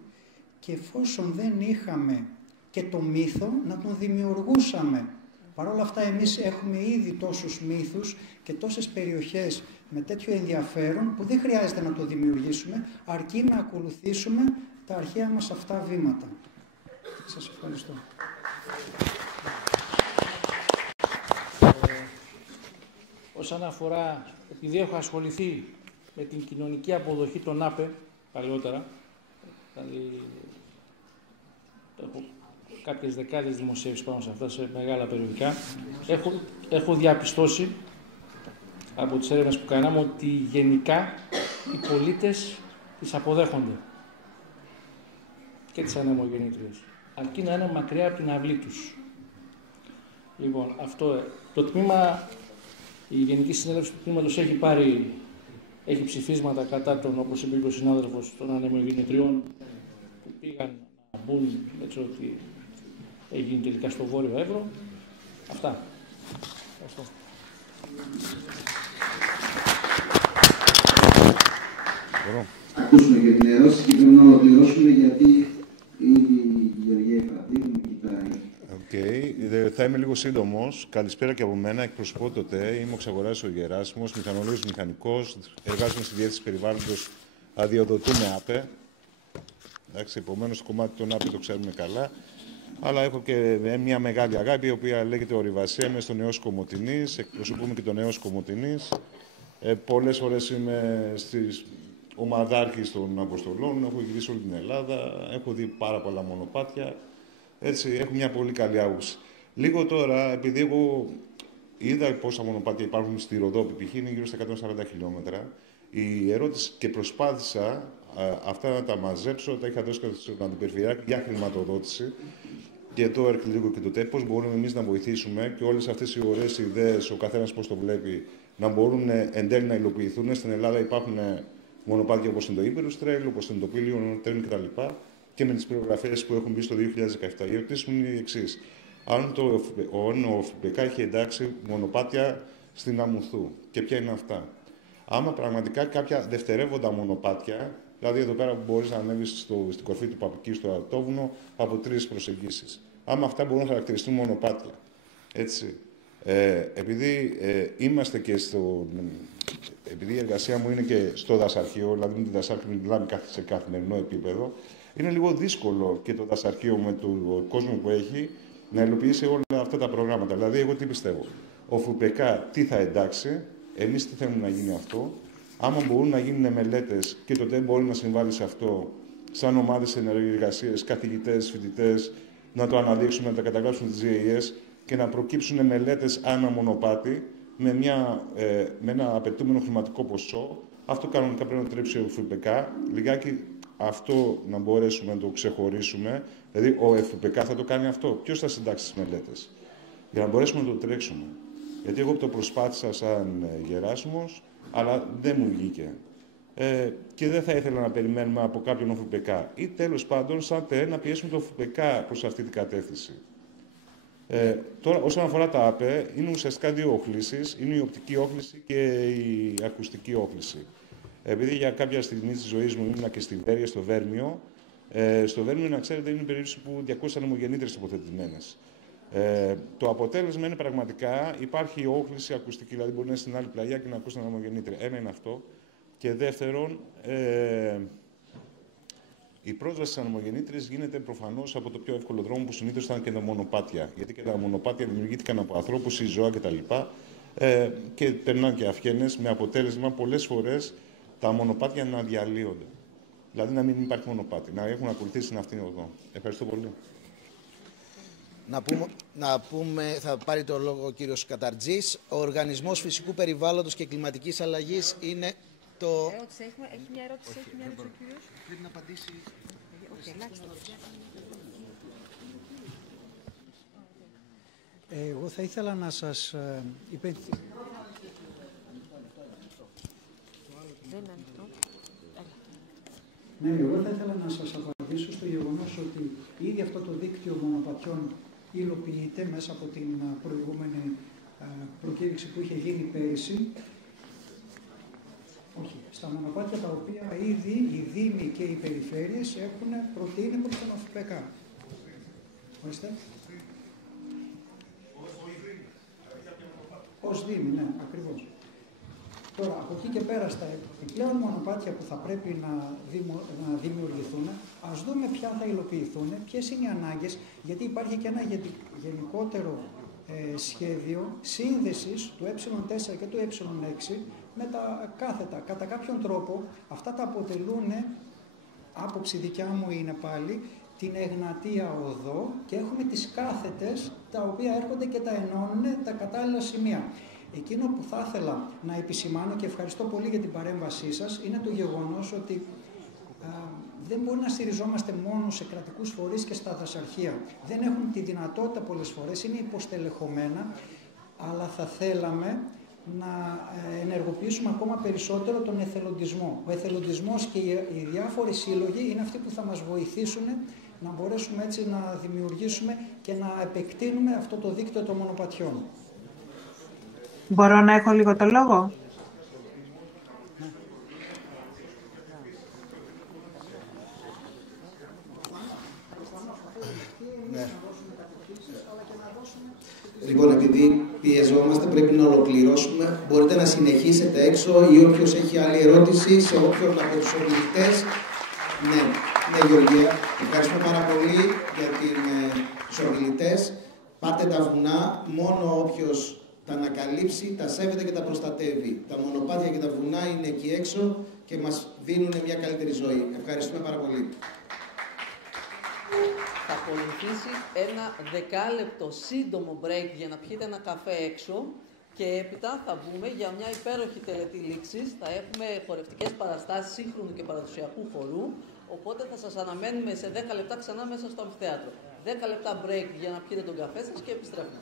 και εφόσον δεν είχαμε και το μύθο να τον δημιουργούσαμε. Παρ' όλα αυτά εμείς έχουμε ήδη τόσους μύθους και τόσες περιοχές με τέτοιο ενδιαφέρον που δεν χρειάζεται να το δημιουργήσουμε, αρκεί να ακολουθήσουμε τα αρχαία μας αυτά βήματα. Σας ευχαριστώ. Όσον αφορά, επειδή έχω ασχοληθεί με την κοινωνική αποδοχή των ΑΠΕ παλαιότερα, δηλαδή έχω κάποιες δεκάδες δημοσίευσεις πάνω σε αυτά, σε μεγάλα περιοδικά, έχω διαπιστώσει από τις έρευνες που κάναμε ότι γενικά οι πολίτες τις αποδέχονται και τις ανεμογεννήτριες, αρκεί να είναι μακριά από την αυλή τους. Λοιπόν, αυτό το τμήμα, η Γενική Συνέλευση του Τμήματος έχει ψηφίσματα κατά των, όπως είπε και ο συνάδελφος, των ανεμογεννητριών που πήγαν να μπουν, έτσι ότι έγινε τελικά στο Βόρειο Εύρο. Αυτά. Ευχαριστώ. Ακούσουμε και την ερώτηση και πρέπει να ολοκληρώσουμε γιατί η Γεωργία Ιφαντίδου μου κοιτάει. Θα είμαι λίγο σύντομος. Καλησπέρα και από μένα. Εκπροσωπώ το ΤΕ. Είμαι ο Ξαγοράς ο Γεράσιμος, μηχανολόγος μηχανικός. Εργάζομαι στη Διεύθυνση Περιβάλλοντος. Αδειοδοτούμε ΑΠΕ. Εντάξει, επομένως, το κομμάτι των ΑΠΕ το ξέρουμε καλά. Αλλά έχω και μια μεγάλη αγάπη, η οποία λέγεται Ορειβασία. Είμαι στο Νέος Κομοτηνής. Εκπροσωπούμε και το Νέος Κομοτηνής. Πολλές φορές είμαι στις ομαδάρχης των αποστολών. Έχω γυρίσει όλη την Ελλάδα. Έχω δει πάρα πολλά μονοπάτια. Έτσι, έχω μια πολύ καλή άποψη. Λίγο τώρα, επειδή εγώ είδα πόσα μονοπάτια υπάρχουν στη Ροδόπη, π.χ. είναι γύρω στα 140 χιλιόμετρα, η ερώτηση και προσπάθησα αυτά να τα μαζέψω, τα είχα δώσει στον Αντιπεριφερειάρχη για χρηματοδότηση. Και εδώ έρχεται λίγο και το ΤΕ, πώς μπορούμε εμείς να βοηθήσουμε και όλες αυτές οι ωραίες ιδέες, ο καθένας πώς το βλέπει, να μπορούν εν τέλει να υλοποιηθούν. Στην Ελλάδα υπάρχουν μονοπάτια όπως είναι το Ήπειρος Τρέιλ, όπως είναι το Πίλιον Τρέιλ κτλ. Και με τις πληρωγραφίες που έχουν μπει στο 2017. Η ερωτήση μου είναι η εξής. Αν ο ΦΠΚ έχει εντάξει μονοπάτια στην Αμμουθού, και ποια είναι αυτά. Άμα πραγματικά κάποια δευτερεύοντα μονοπάτια, δηλαδή εδώ πέρα που μπορείς να ανέβεις στην κορφή του Παπική, στο Ατόβουνο, από 3 προσεγγίσεις. Άμα αυτά μπορούν να χαρακτηριστούν μονοπάτια. Έτσι. Επειδή είμαστε και επειδή η εργασία μου είναι και στο δασαρχείο, δηλαδή με τη δασάρχη μιλάμε σε καθημερινό επίπεδο, είναι λίγο δύσκολο και το δασαρχείο με τον κόσμο που έχει να υλοποιήσει όλα αυτά τα προγράμματα. Δηλαδή, εγώ τι πιστεύω. Ο ΦΠΚ τι θα εντάξει, εμείς τι θέλουμε να γίνει αυτό. Άμα μπορούν να γίνουν μελέτες και το ΤΕ μπορεί να συμβάλλει σε αυτό, σαν ομάδες ενεργασίες, καθηγητές, φοιτητές, να το αναδείξουμε, να τα καταγράψουμε τις GIS και να προκύψουν μελέτες ανά μονοπάτι με ένα απαιτούμενο χρηματικό ποσό. Αυτό κανονικά πρέπει να τρέψει ο ΦΠΚ. Λιγάκι αυτό να μπορέσουμε να το ξεχωρίσουμε. Δηλαδή, ο ΦΠΚ θα το κάνει αυτό. Ποιος θα συντάξει τις μελέτες. Για να μπορέσουμε να το τρέξουμε. Γιατί εγώ το προσπάθησα σαν Γεράσιμος, αλλά δεν μου βγήκε. Και δεν θα ήθελα να περιμένουμε από κάποιον ΦΠΚ. Ή τέλος πάντων, σαν ΤΕ, να πιέσουμε το ΦΠΚ προς αυτή την κατεύθυνση. Τώρα, όσον αφορά τα ΑΠΕ, είναι ουσιαστικά 2 όχλησεις. Είναι η οπτική όχληση και η ακουστική όχληση. Επειδή για κάποια στιγμή της ζωής μου ήμουν και στη Βέρεια, στο Βέρμιο, στο Βέρμιο, να ξέρετε, είναι περίπτωση που 200 ανεμογεννήτριες τοποθετημένες. Το αποτέλεσμα είναι πραγματικά, υπάρχει όχληση ακουστική, δηλαδή μπορεί να είναι στην άλλη πλαγιά και να ακούσει την ανεμογεννήτρια. Ένα είναι αυτό. Και δεύτερον, η πρόσβαση στις ανεμογεννήτριες γίνεται προφανώς από το πιο εύκολο δρόμο που συνήθως ήταν και τα μονοπάτια. Γιατί και τα μονοπάτια δημιουργήθηκαν από ανθρώπους ή ζώα κτλ. και περνάνε και αυγένες, με αποτέλεσμα πολλές φορές τα μονοπάτια να διαλύονται. Δηλαδή να μην υπάρχει μονοπάτι, να έχουν ακολουθήσει αυτήν την οδό. Ευχαριστώ πολύ. Να πούμε, θα πάρει το λόγο ο κύριος Καταρτζής. Ο Οργανισμός Φυσικού Περιβάλλοντος και Κλιματικής Αλλαγής είναι το... Έχει μια ερώτηση, ο κύριος. Πρέπει να απαντήσει... Εγώ θα ήθελα να σας υπενθυμίσω... Ναι, εγώ θα ήθελα να σας απαντήσω στο γεγονός ότι ήδη αυτό το δίκτυο μονοπατιών υλοποιείται μέσα από την προηγούμενη προκήρυξη που είχε γίνει πέρυσι. Όχι, στα μονοπάτια τα οποία ήδη οι Δήμοι και οι Περιφέρειες έχουν προτείνει προς τον ΟΦΠΚ. Ορίστε. Ως Δήμοι, ναι, ακριβώς. Τώρα, από εκεί και πέρα στα επιπλέον μονοπάτια που θα πρέπει να δημιουργηθούν, ας δούμε ποια θα υλοποιηθούν, ποιες είναι οι ανάγκες, γιατί υπάρχει και ένα γενικότερο σχέδιο σύνδεσης του ε4 και του ε6 με τα κάθετα. Κατά κάποιον τρόπο, αυτά τα αποτελούν, άποψη δικιά μου είναι πάλι, την Εγνατία οδό και έχουμε τις κάθετες, τα οποία έρχονται και τα ενώνουν τα κατάλληλα σημεία. Εκείνο που θα ήθελα να επισημάνω και ευχαριστώ πολύ για την παρέμβασή σας είναι το γεγονός ότι δεν μπορεί να στηριζόμαστε μόνο σε κρατικούς φορείς και στα δασαρχεία. Δεν έχουν τη δυνατότητα πολλές φορές, είναι υποστελεχωμένα, αλλά θα θέλαμε να ενεργοποιήσουμε ακόμα περισσότερο τον εθελοντισμό. Ο εθελοντισμός και οι διάφοροι σύλλογοι είναι αυτοί που θα μας βοηθήσουν να μπορέσουμε έτσι να δημιουργήσουμε και να επεκτείνουμε αυτό το δίκτυο των μονοπατιών. Μπορώ να έχω λίγο το λόγο? Ναι. Λοιπόν, επειδή πιεζόμαστε, πρέπει να ολοκληρώσουμε. Μπορείτε να συνεχίσετε έξω ή όποιος έχει άλλη ερώτηση σε όποιον από τους ομιλητές. Ναι, Γεωργία, ευχαριστώ πάρα πολύ για τους ομιλητές. Πάρτε τα βουνά, μόνο όποιος τα ανακαλύψει, τα σέβεται και τα προστατεύει. Τα μονοπάτια και τα βουνά είναι εκεί έξω και μας δίνουν μια καλύτερη ζωή. Ευχαριστούμε πάρα πολύ. Θα ακολουθήσει ένα 10λεπτο σύντομο break για να πιείτε ένα καφέ έξω και έπειτα θα βγούμε για μια υπέροχη τελετή λήξης. Θα έχουμε χορευτικές παραστάσεις σύγχρονου και παραδοσιακού χορού, οπότε θα σας αναμένουμε σε 10 λεπτά ξανά μέσα στο αμφιθέατρο. 10 λεπτά break για να πιείτε τον καφέ σας και επιστρέφουμε.